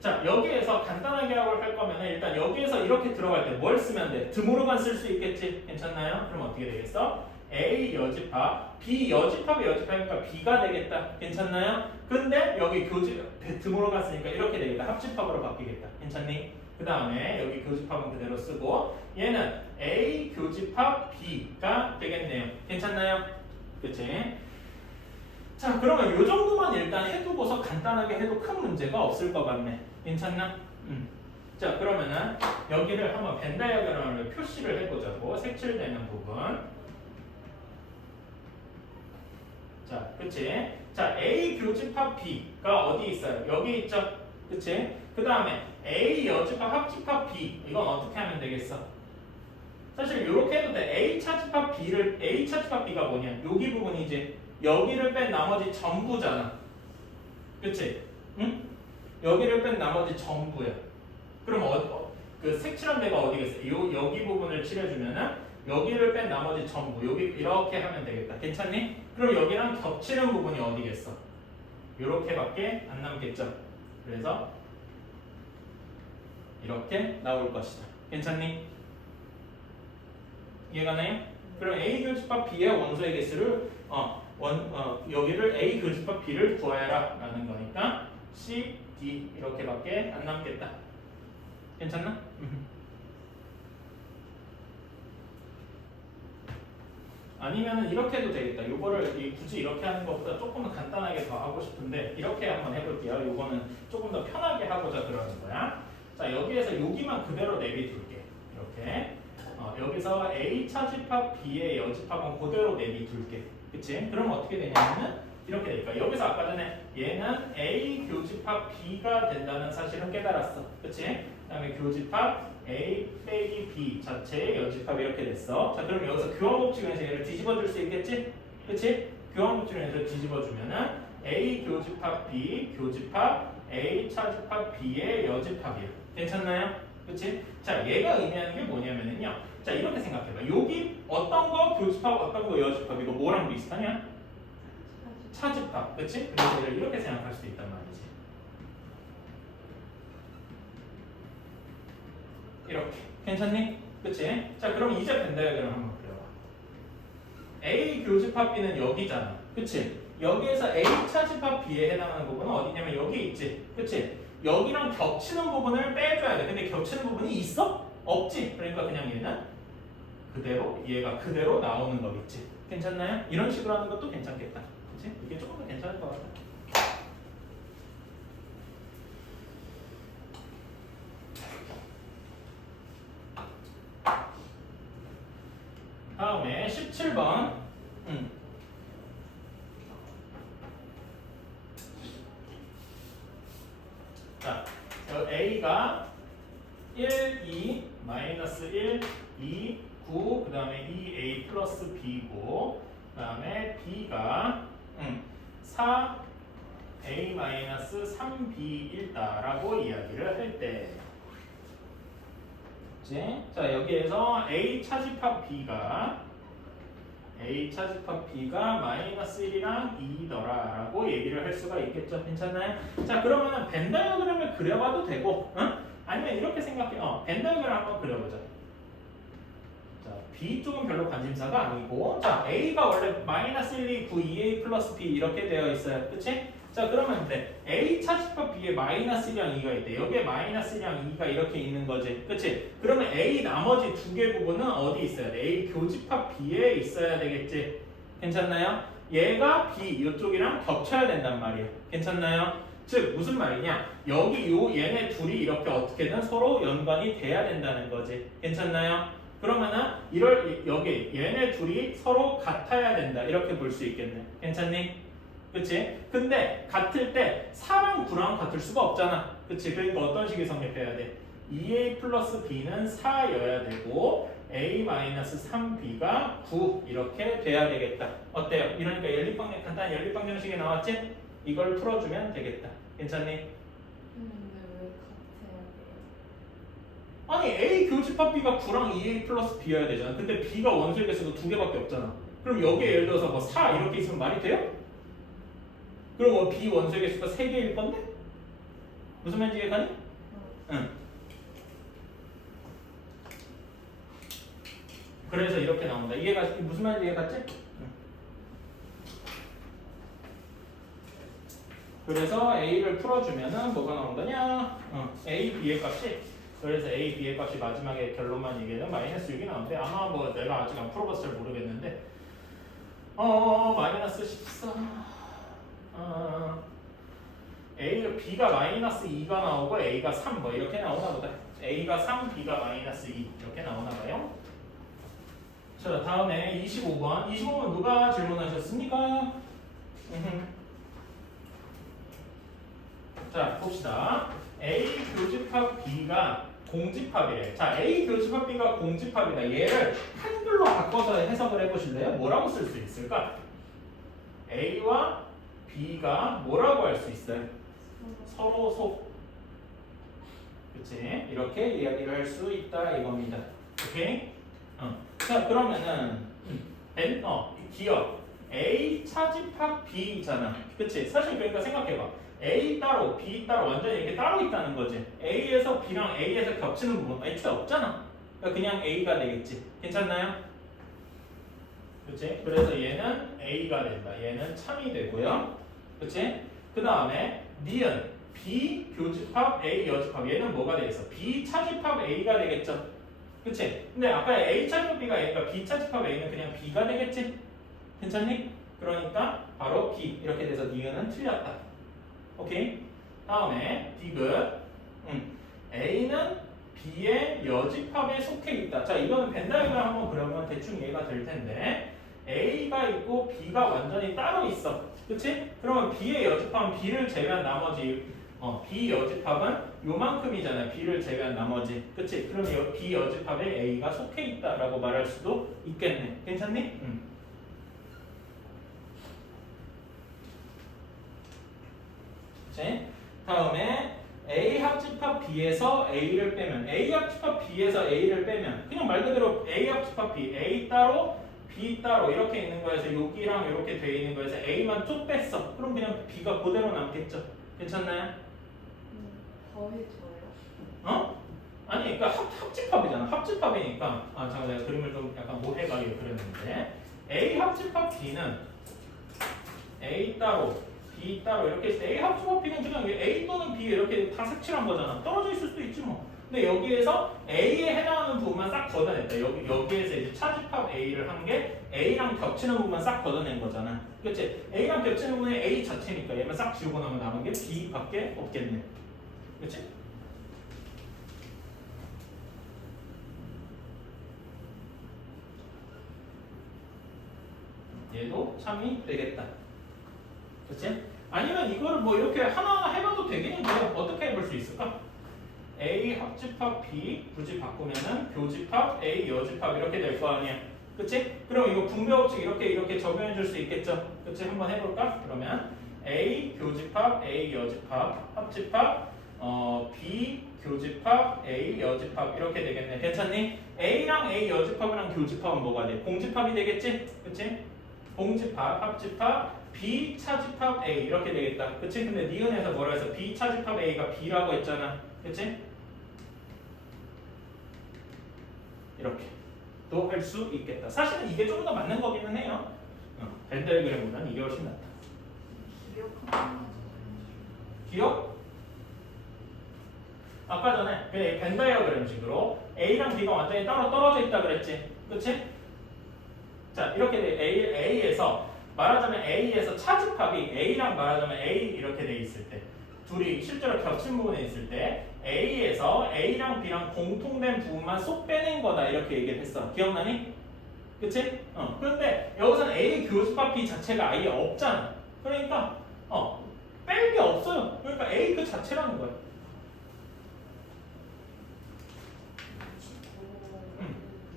자 여기에서 간단하게 하고 할 거면 일단 여기에서 이렇게 들어갈 때 뭘 쓰면 돼? 드모로만 쓸 수 있겠지? 괜찮나요? 그럼 어떻게 되겠어? A 여집합 B 여집합의 여집합이니까 B가 되겠다. 괜찮나요? 근데 여기 드모로만 쓰니까 이렇게 되겠다. 합집합으로 바뀌겠다. 괜찮니? 그 다음에 여기 교집합은 그대로 쓰고 얘는 A 교집합 B가 되겠네요. 괜찮나요? 그치? 자 그러면 이 정도만 일단 해두고서 간단하게 해도 큰 문제가 없을 것 같네. 괜찮나? 자 그러면은 여기를 한번 벤 다이어그램으로 표시를 해보자고. 색칠되는 부분. 자 그치? 자 A 교집합 B가 어디 있어요? 여기 있죠? 그치? 그 다음에 A 여집합 합집합 B 이건 어떻게 하면 되겠어? 사실 이렇게 해도 돼. A 차집합 B가 뭐냐? 여기 부분이지. 여기를 뺀 나머지 전부잖아. 그치? 응? 여기를 뺀 나머지 전부야. 그럼 그 색칠한 데가 어디겠어? 여기 부분을 칠해주면은 여기를 뺀 나머지 전부 여기 이렇게 하면 되겠다. 괜찮니? 그럼 여기랑 겹치는 부분이 어디겠어? 이렇게밖에 안 남겠죠. 그래서 이렇게 나올 것이다. 괜찮니? 이해가나요? 그럼 A 교집합 B의 원소의 개수를 여기를 A 교집합 B를 구해라 라는 거니까 C, D 이렇게밖에 안 남겠다. 괜찮나? 아니면은 이렇게 해도 되겠다. 요거를 굳이 이렇게 하는 것보다 조금 더 간단하게 더 하고 싶은데 이렇게 한번 해볼게요. 요거는 조금 더 편하게 하고자 그러는 거야. 자, 여기에서 여기만 그대로 내비둘게. 이렇게 여기서 A 차집합 B의 여집합은 그대로 내비둘게. 그치? 그럼 어떻게 되냐면은 이렇게 될까? 여기서 아까 전에 얘는 A 교집합 B가 된다는 사실은 깨달았어. 그치? 그 다음에 교집합 A 빼기 B 자체의 여집합이 이렇게 됐어. 자, 그럼 여기서 교환법칙에서 얘를 뒤집어 줄 수 있겠지? 그치? 교환법칙에서 뒤집어주면은 A 교집합 B 교집합 A 차집합 B의 여집합이야. 괜찮나요? 그치? 자, 얘가 의미하는 게 뭐냐면은요. 자, 이렇게 생각해봐. 여기 어떤 거 교집합, 어떤 거 여집합, 이거 뭐랑 비슷하냐? 차집합, 그치? 그래서 얘를 이렇게 생각할 수도 있단 말이지. 이렇게. 괜찮니? 그치? 자, 그럼 이제 벤 다이어그램 한번 그려봐. A 교집합 B는 여기잖아. 그치? 여기에서 A 차집합 B에 해당하는 부분은 어디냐면 여기 있지. 그치? 여기랑 겹치는 부분을 빼줘야 돼. 근데 겹치는 부분이 있어? 없지. 그러니까 그냥 얘는 그대로, 얘가 그대로 나오는 거겠지. 괜찮나요? 이런 식으로 하는 것도 괜찮겠다. 그치? 이게 조금 더 괜찮을 것 같아. 다음에 17번. 자, A가 1, 2, 마이너스 1, 2, 9, 그 다음에 2A 플러스 B고, 그 다음에 B가 4, A 마이너스 3B일다라고 이야기를 할 때. 자, 여기에서 A 차집합 B가 마이너스 1이랑 2더라라고 얘기를 할 수가 있겠죠. 괜찮나요? 자, 그러면은 벤 다이어그램을 그려봐도 되고, 아니면 이렇게 생각해. 벤 다이어그램 한번 그려보자. 자, B 쪽은 별로 관심사가 아니고, 자, A가 원래 마이너스 1, 2, 9, 2A 플러스 B 이렇게 되어 있어요. 그치? 자, 그러면 돼. A 차집합 B에 마이너스 1이랑 2가 있대. 여기에 마이너스 1이랑 2가 이렇게 있는 거지. 그치? 그러면 A 나머지 두 개 부분은 어디 있어야 돼? A 교집합 B에 있어야 되겠지. 괜찮나요? 얘가 B 이쪽이랑 겹쳐야 된단 말이야. 괜찮나요? 즉 무슨 말이냐? 여기 얘네 둘이 이렇게 어떻게든 서로 연관이 돼야 된다는 거지. 괜찮나요? 그러면은 여기 얘네 둘이 서로 같아야 된다. 이렇게 볼 수 있겠네. 괜찮니? 그치? 근데 같을 때 4랑 9랑 같을 수가 없잖아. 그치? 그러니까 어떤 식이 성립해야 돼? 2A 플러스 B는 4여야 되고 A 마이너스 3B가 9 이렇게 돼야 되겠다. 어때요? 이러니까 간단한 연립방 정식이 나왔지? 이걸 풀어주면 되겠다. 괜찮니? 근데 왜 같아야 돼요? 아니 A 교집합 B가 9랑 2A 플러스 B여야 되잖아. 근데 B가 원소의 개수가 2개밖에 없잖아. 그럼 여기에 예를 들어서 뭐 4 이렇게 있으면 말이 돼요? 그럼 뭐 B 원소의 개수가 3개일 건데? 무슨 말인지 이해가니? 응. 그래서 이렇게 나온다. 무슨 말인지 이해갔지? 응. 그래서 A를 풀어주면은 뭐가 나온다냐? A, B의 값이 그래서 A, B의 값이 마지막에 결론만 얘기하면 마이너스 6이 나오는데 아마 뭐 내가 아직 안 풀어봐서 잘 모르겠는데 마이너스 14 B가 마이너스 2가 나오고 A가 3 뭐 이렇게 나오나 보다. A가 3, B가 마이너스 2 이렇게 나오나 봐요. 자, 다음에 25번. 25번 누가 질문하셨습니까? 자, 봅시다. A 교집합 B가 공집합이래. 자, A 교집합 B가 공집합이다. 얘를 한글로 바꿔서 해석을 해보실래요? 뭐라고 쓸 수 있을까? A와 B가 뭐라고 할 수 있어요? 서로 속. 그치? 이렇게 이야기를 할 수 있다 이겁니다. 오케이? 자, 그러면은 기억 A 차집합 B잖아. 그치? 사실 그러니까 생각해봐. A 따로 B 따로 완전히 이렇게 따로 있다는 거지. A에서 B랑 A에서 겹치는 부분 애초에 없잖아. 그러니까 그냥 A가 되겠지. 괜찮나요? 그치? 그래서 얘는 A가 된다. 얘는 참이 되고요. 그치? 그 다음에 니은 B 교집합 A 여집합 얘는 뭐가 되겠어? B 차집합 A가 되겠죠. 그치? 근데 아까 A 차집합 B가 A니까 B 차집합 A는 그냥 B가 되겠지? 괜찮니? 그러니까 바로 B 이렇게 돼서 니은은 틀렸다. 오케이? 다음에 디귿 A는 B의 여집합에 속해 있다. 자, 이거는 벤 다이어그램 한번 그려면 대충 이해가 될 텐데 A가 있고 B가 완전히 따로 있어. 그치? 그러면 B의 여집합은 B를 제외한 나머지 B 여집합은 요만큼이잖아요. B를 제외한 나머지. 그치? 그러면 B 여집합에 A가 속해 있다라고 말할 수도 있겠네. 괜찮니? 그치? 다음에 A 합집합 B에서 A를 빼면 A 합집합 B에서 A를 빼면 그냥 말 그대로 A 합집합 B, A 따로 B 따로 이렇게 있는 거에서 여기랑 이렇게 돼 있는 거에서 A만 쭉 뺐어. 그럼 그냥 B가 그대로 남겠죠. 괜찮나요? 더해져요? 아니 그러니까 합집합이잖아. 합집합이니까 잠깐 내가 그림을 좀 약간 모해가게 그렸는데 A 합집합 B는 A 따로 B 따로 이렇게 있을 때 A 합집합 B는 그냥 A 또는 B 이렇게 다 색칠한 거잖아. 떨어져 있을 수도 있지 뭐. 근데 여기에서 A에 해당하는 부분만 싹 걷어냈다. 여기에서 이제 차집합 A를 한 게 A랑 겹치는 부분만 싹 걷어낸 거잖아. 그렇지? A랑 겹치는 부분이 A 자체니까 얘만 싹 지우고 나면 남은 게 B밖에 없겠네. 그렇지? 얘도 참이 되겠다. 그렇지? 아니면 이거를 뭐 이렇게 하나하나 해봐도 되긴 해요. 어떻게 해볼 수 있을까? A 합집합 B 굳이 바꾸면은 교집합 A 여집합 이렇게 될 거 아니야. 그치? 그럼 이거 분배법칙 이렇게 적용해 줄 수 있겠죠? 그치? 한번 해볼까? 그러면 A 교집합 A 여집합 합집합 B 교집합 A 여집합 이렇게 되겠네. 괜찮니? A랑 A 여집합이랑 교집합은 뭐가 돼? 공집합이 되겠지? 그치? 공집합 합집합 B 차집합 A 이렇게 되겠다. 그치? 근데 니은에서 뭐라 해서 B 차집합 A가 B라고 했잖아. 그치? 이렇게 또 할 수 있겠다. 사실은 이게 좀 더 맞는 거기는 해요. 벤 다이어그램보다는 이게 훨씬 낫다. 기억? 아까 전에 벤 다이어그램식으로 A랑 B가 완전히 따로 떨어져 있다 그랬지. 그치? 자, 이렇게 돼. A에서 말하자면 A에서 차집합이 A랑 말하자면 A 이렇게 돼 있을 때 둘이 실제로 겹친 부분에 있을 때 A에서 A랑 B랑 공통된 부분만 쏙 빼낸 거다 이렇게 얘기를 했어. 기억나니? 그치? 그런데 여기서는 A 교집합 B 자체가 아예 없잖아. 그러니까 뺄 게 없어요. 그러니까 A 그 자체라는 거야.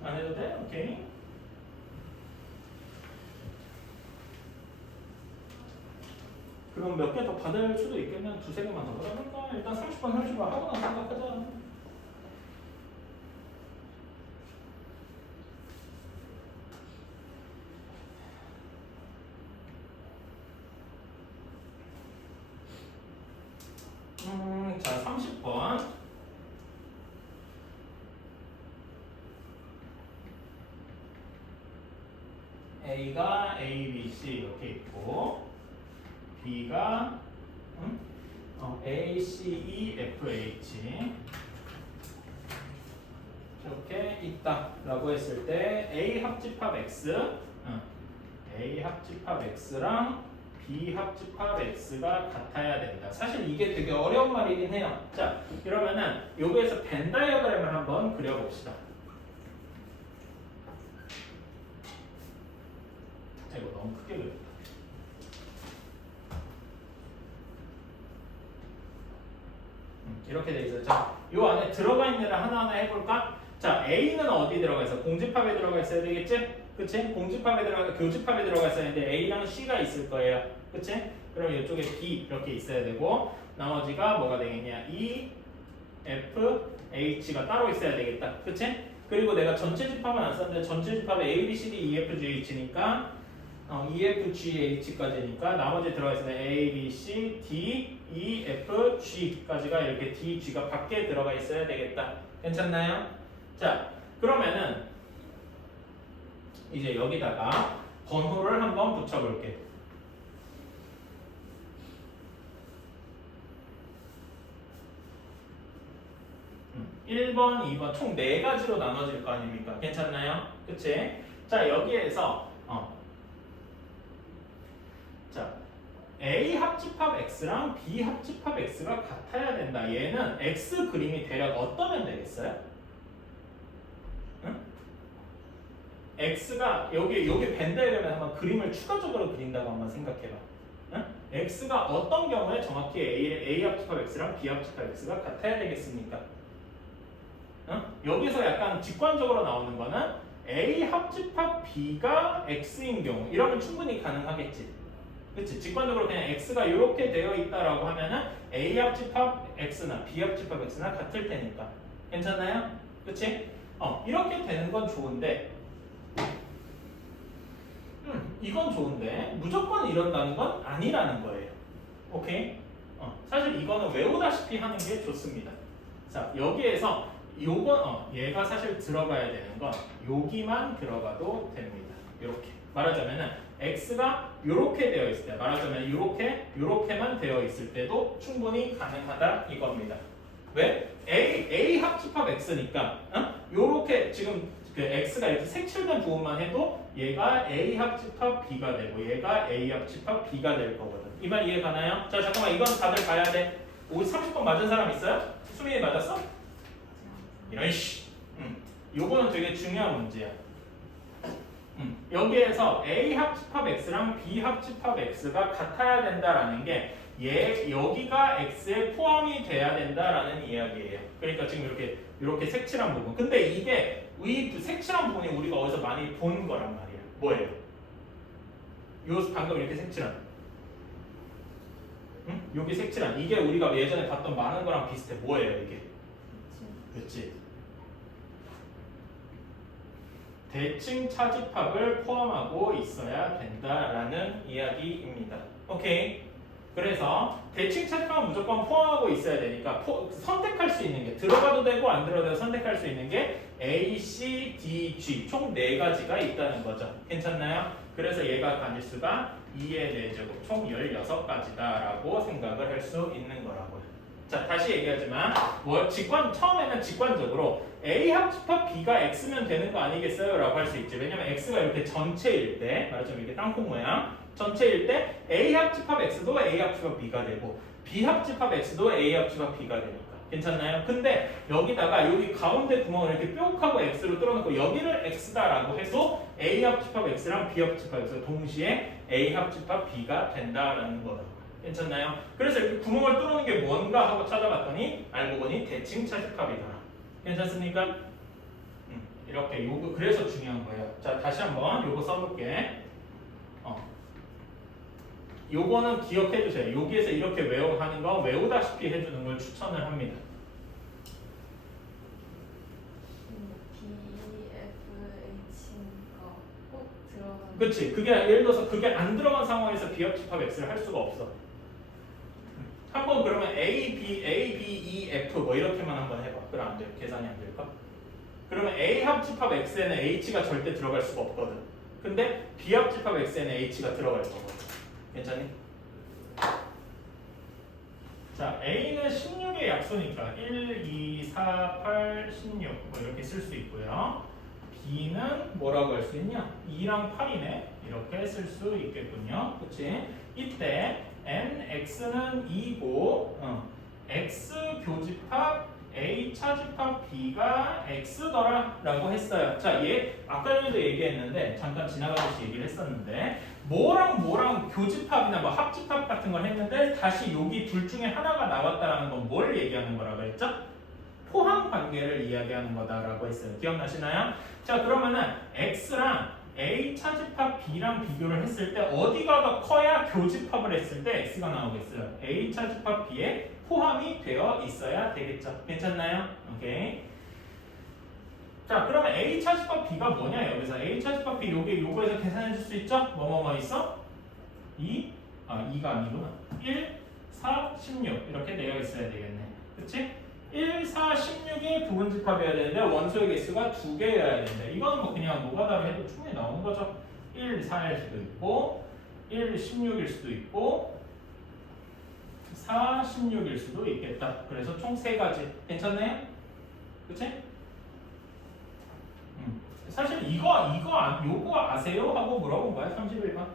안 해도 돼? 오케이. 그럼 몇 개 더 받을 수도 있겠네. 두세 개만 더 받아볼까? 일단 30번, 30번 하고 나서 생각하자. 자, 30번. A가 A, B, C 이렇게 있고 B가 A, C, E, F, H 이렇게 있다라고 했을 때 A 합집합 X, A 합집합 X랑 B 합집합 X가 같아야 된다. 사실 이게 되게 어려운 말이긴 해요. 자, 그러면은 여기에서 벤 다이어그램을 한번 그려봅시다. 이거 너무 크게 그렸다. 이렇게 돼 있어요. 자, 요 안에 들어가 있는 애를 하나하나 해볼까? 자, A는 어디 들어가 있어? 공집합에 들어가 있어야 되겠지? 그치? 공집합에 들어가, 교집합에 들어가 있어야 되는데 A랑 C가 있을 거예요. 그치? 그럼 이쪽에 B 이렇게 있어야 되고 나머지가 뭐가 되겠냐? E, F, H가 따로 있어야 되겠다. 그치? 그리고 내가 전체 집합은 안 썼는데 전체 집합에 A, B, C, D, E, F, G, H니까 E, F, G, H까지니까 나머지 들어가 있으면 A, B, C, D, E, F, G까지가 이렇게 D, G가 밖에 들어가 있어야 되겠다. 괜찮나요? 자, 그러면은 이제 여기다가 번호를 한번 붙여볼게. 1번, 2번 총 4가지로 나눠질 거 아닙니까? 괜찮나요? 그치? 자, 여기에서 자, A 합집합 X랑 B 합집합 X가 같아야 된다. 얘는 X 그림이 대략 어떠면 되겠어요? 응? X가 여기 밴드에려면 한번 그림을 추가적으로 그린다고 한번 생각해봐. 응? X가 어떤 경우에 정확히 A 합집합 X랑 B 합집합 X가 같아야 되겠습니까? 응? 여기서 약간 직관적으로 나오는 거는 A 합집합 B가 X인 경우 이러면 충분히 가능하겠지. 그치? 직관적으로 그냥 X가 이렇게 되어 있다라고 하면은 A 합집합 X나 B 합집합 X나 같을 테니까 괜찮나요? 그치? 이렇게 되는 건 좋은데 이건 좋은데 무조건 이런다는 건 아니라는 거예요. 오케이? 사실 이거는 외우다시피 하는 게 좋습니다. 자, 여기에서 요건 얘가 사실 들어가야 되는 건 여기만 들어가도 됩니다. 이렇게 말하자면은 x가 이렇게 되어 있을 때 말하자면 요렇게만 되어 있을 때도 충분히 가능하다 이겁니다. 왜? A 합집합 x니까 요렇게 지금 그 x가 이렇게 색칠된 부분만 해도 얘가 A 합집합 b가 되고 얘가 A 합집합 b가 될 거거든. 이 말 이해 가나요? 자, 잠깐만 이건 다들 봐야 돼. 우리 30번 맞은 사람 있어요? 수민이 맞았어? 이런 씨. 요거는 되게 중요한 문제야. 여기에서 A 합집합 X랑 B 합집합 X가 같아야 된다라는 게 여기가 X에 포함이 돼야 된다라는 이야기예요. 그러니까 지금 이렇게 색칠한 부분. 근데 이게 이 색칠한 부분이 우리가 어디서 많이 본 거란 말이야. 뭐예요? 요 방금 이렇게 색칠한. 여기 색칠한. 이게 우리가 예전에 봤던 많은 거랑 비슷해. 뭐예요 이게? 그렇지. 대칭 차집합을 포함하고 있어야 된다라는 이야기입니다. 오케이. 그래서 대칭 차집합은 무조건 포함하고 있어야 되니까 선택할 수 있는 게 들어가도 되고 안 들어가도 되고 선택할 수 있는 게 A, C, D, G 총 4가지가 있다는 거죠. 괜찮나요? 그래서 얘가 가질 수가 2의 4제곱 총 16가지다라고 생각을 할 수 있는 거라고요. 자, 다시 얘기하지만 처음에는 직관적으로 A 합집합 B가 X면 되는 거 아니겠어요? 라고 할 수 있지. 왜냐면 X가 이렇게 전체일 때 말하자면 이렇게 땅콩 모양 전체일 때 A 합집합 X도 A 합집합 B가 되고 B 합집합 X도 A 합집합 B가 되니까 괜찮나요? 근데 여기다가 여기 가운데 구멍을 이렇게 뿅하고 X로 뚫어놓고 여기를 X다라고 해서 A 합집합 X랑 B 합집합 X가 동시에 A 합집합 B가 된다라는 거예요. 괜찮나요? 그래서 이렇게 구멍을 뚫어놓은 게 뭔가 하고 찾아봤더니 알고 보니 대칭 차집합이더라. 괜찮습니까? 이렇게 요거 그래서 중요한 거예요. 자, 다시 한번 요거 써볼게. 요거는 기억해 주세요. 여기에서 이렇게 하는 거 외우다시피 해주는 걸 추천을 합니다. B, F, H가 꼭 들어가는. 그치? 그게 예를 들어서 그게 안 들어간 상황에서 비합집합 X를 할 수가 없어. 한번 그러면 A, B, E, F 뭐 이렇게만 한번 해봐. 그럼 안 돼요. 계산이 안 될까? 그러면 A 합집합 X에는 H가 절대 들어갈 수가 없거든. 근데 B 합집합 X에는 H가 들어갈 거거든. 괜찮니? 자, A는 16의 약수니까 1, 2, 4, 8, 16 뭐 이렇게 쓸 수 있고요. B는 뭐라고 할 수 있냐? 2랑 8이네. 이렇게 쓸 수 있겠군요. 그치? 이때 NX는 2고 X 교집합 A 차집합 B가 X더라 라고 했어요. 자, 얘 아까 전에도 얘기했는데 잠깐 지나가듯이 얘기를 했었는데 뭐랑 교집합이나 뭐 합집합 같은 걸 했는데 다시 여기 둘 중에 하나가 나왔다라는 건 뭘 얘기하는 거라고 했죠? 포함 관계를 이야기하는 거다라고 했어요. 기억나시나요? 자, 그러면은 X랑 A 차집합 B랑 비교를 했을 때 어디가 더 커야 교집합을 했을 때 X가 나오겠어요? A 차집합 B에 포함이 되어 있어야 되겠죠. 괜찮나요? 오케이. 자, 그러면 A 차집합 B가 뭐냐 여기서 A 차집합 B 요거에서 계산해 줄 수 있죠? 뭐뭐뭐 있어? 2가 아니구나. 1, 4, 16 이렇게 되어 있어야 되겠네. 그치? 1, 4, 16이 부분집합이어야 되는데 원소의 개수가 2개여야 되는데 이거는 뭐 그냥 노가다로 해도 충분히 나오는 거죠. 1, 4일 수도 있고 1, 16일 수도 있고 4, 16일 수도 있겠다. 그래서 총 3가지. 괜찮나요? 그치? 사실 요거 아세요? 하고 물어본 거야. 31번.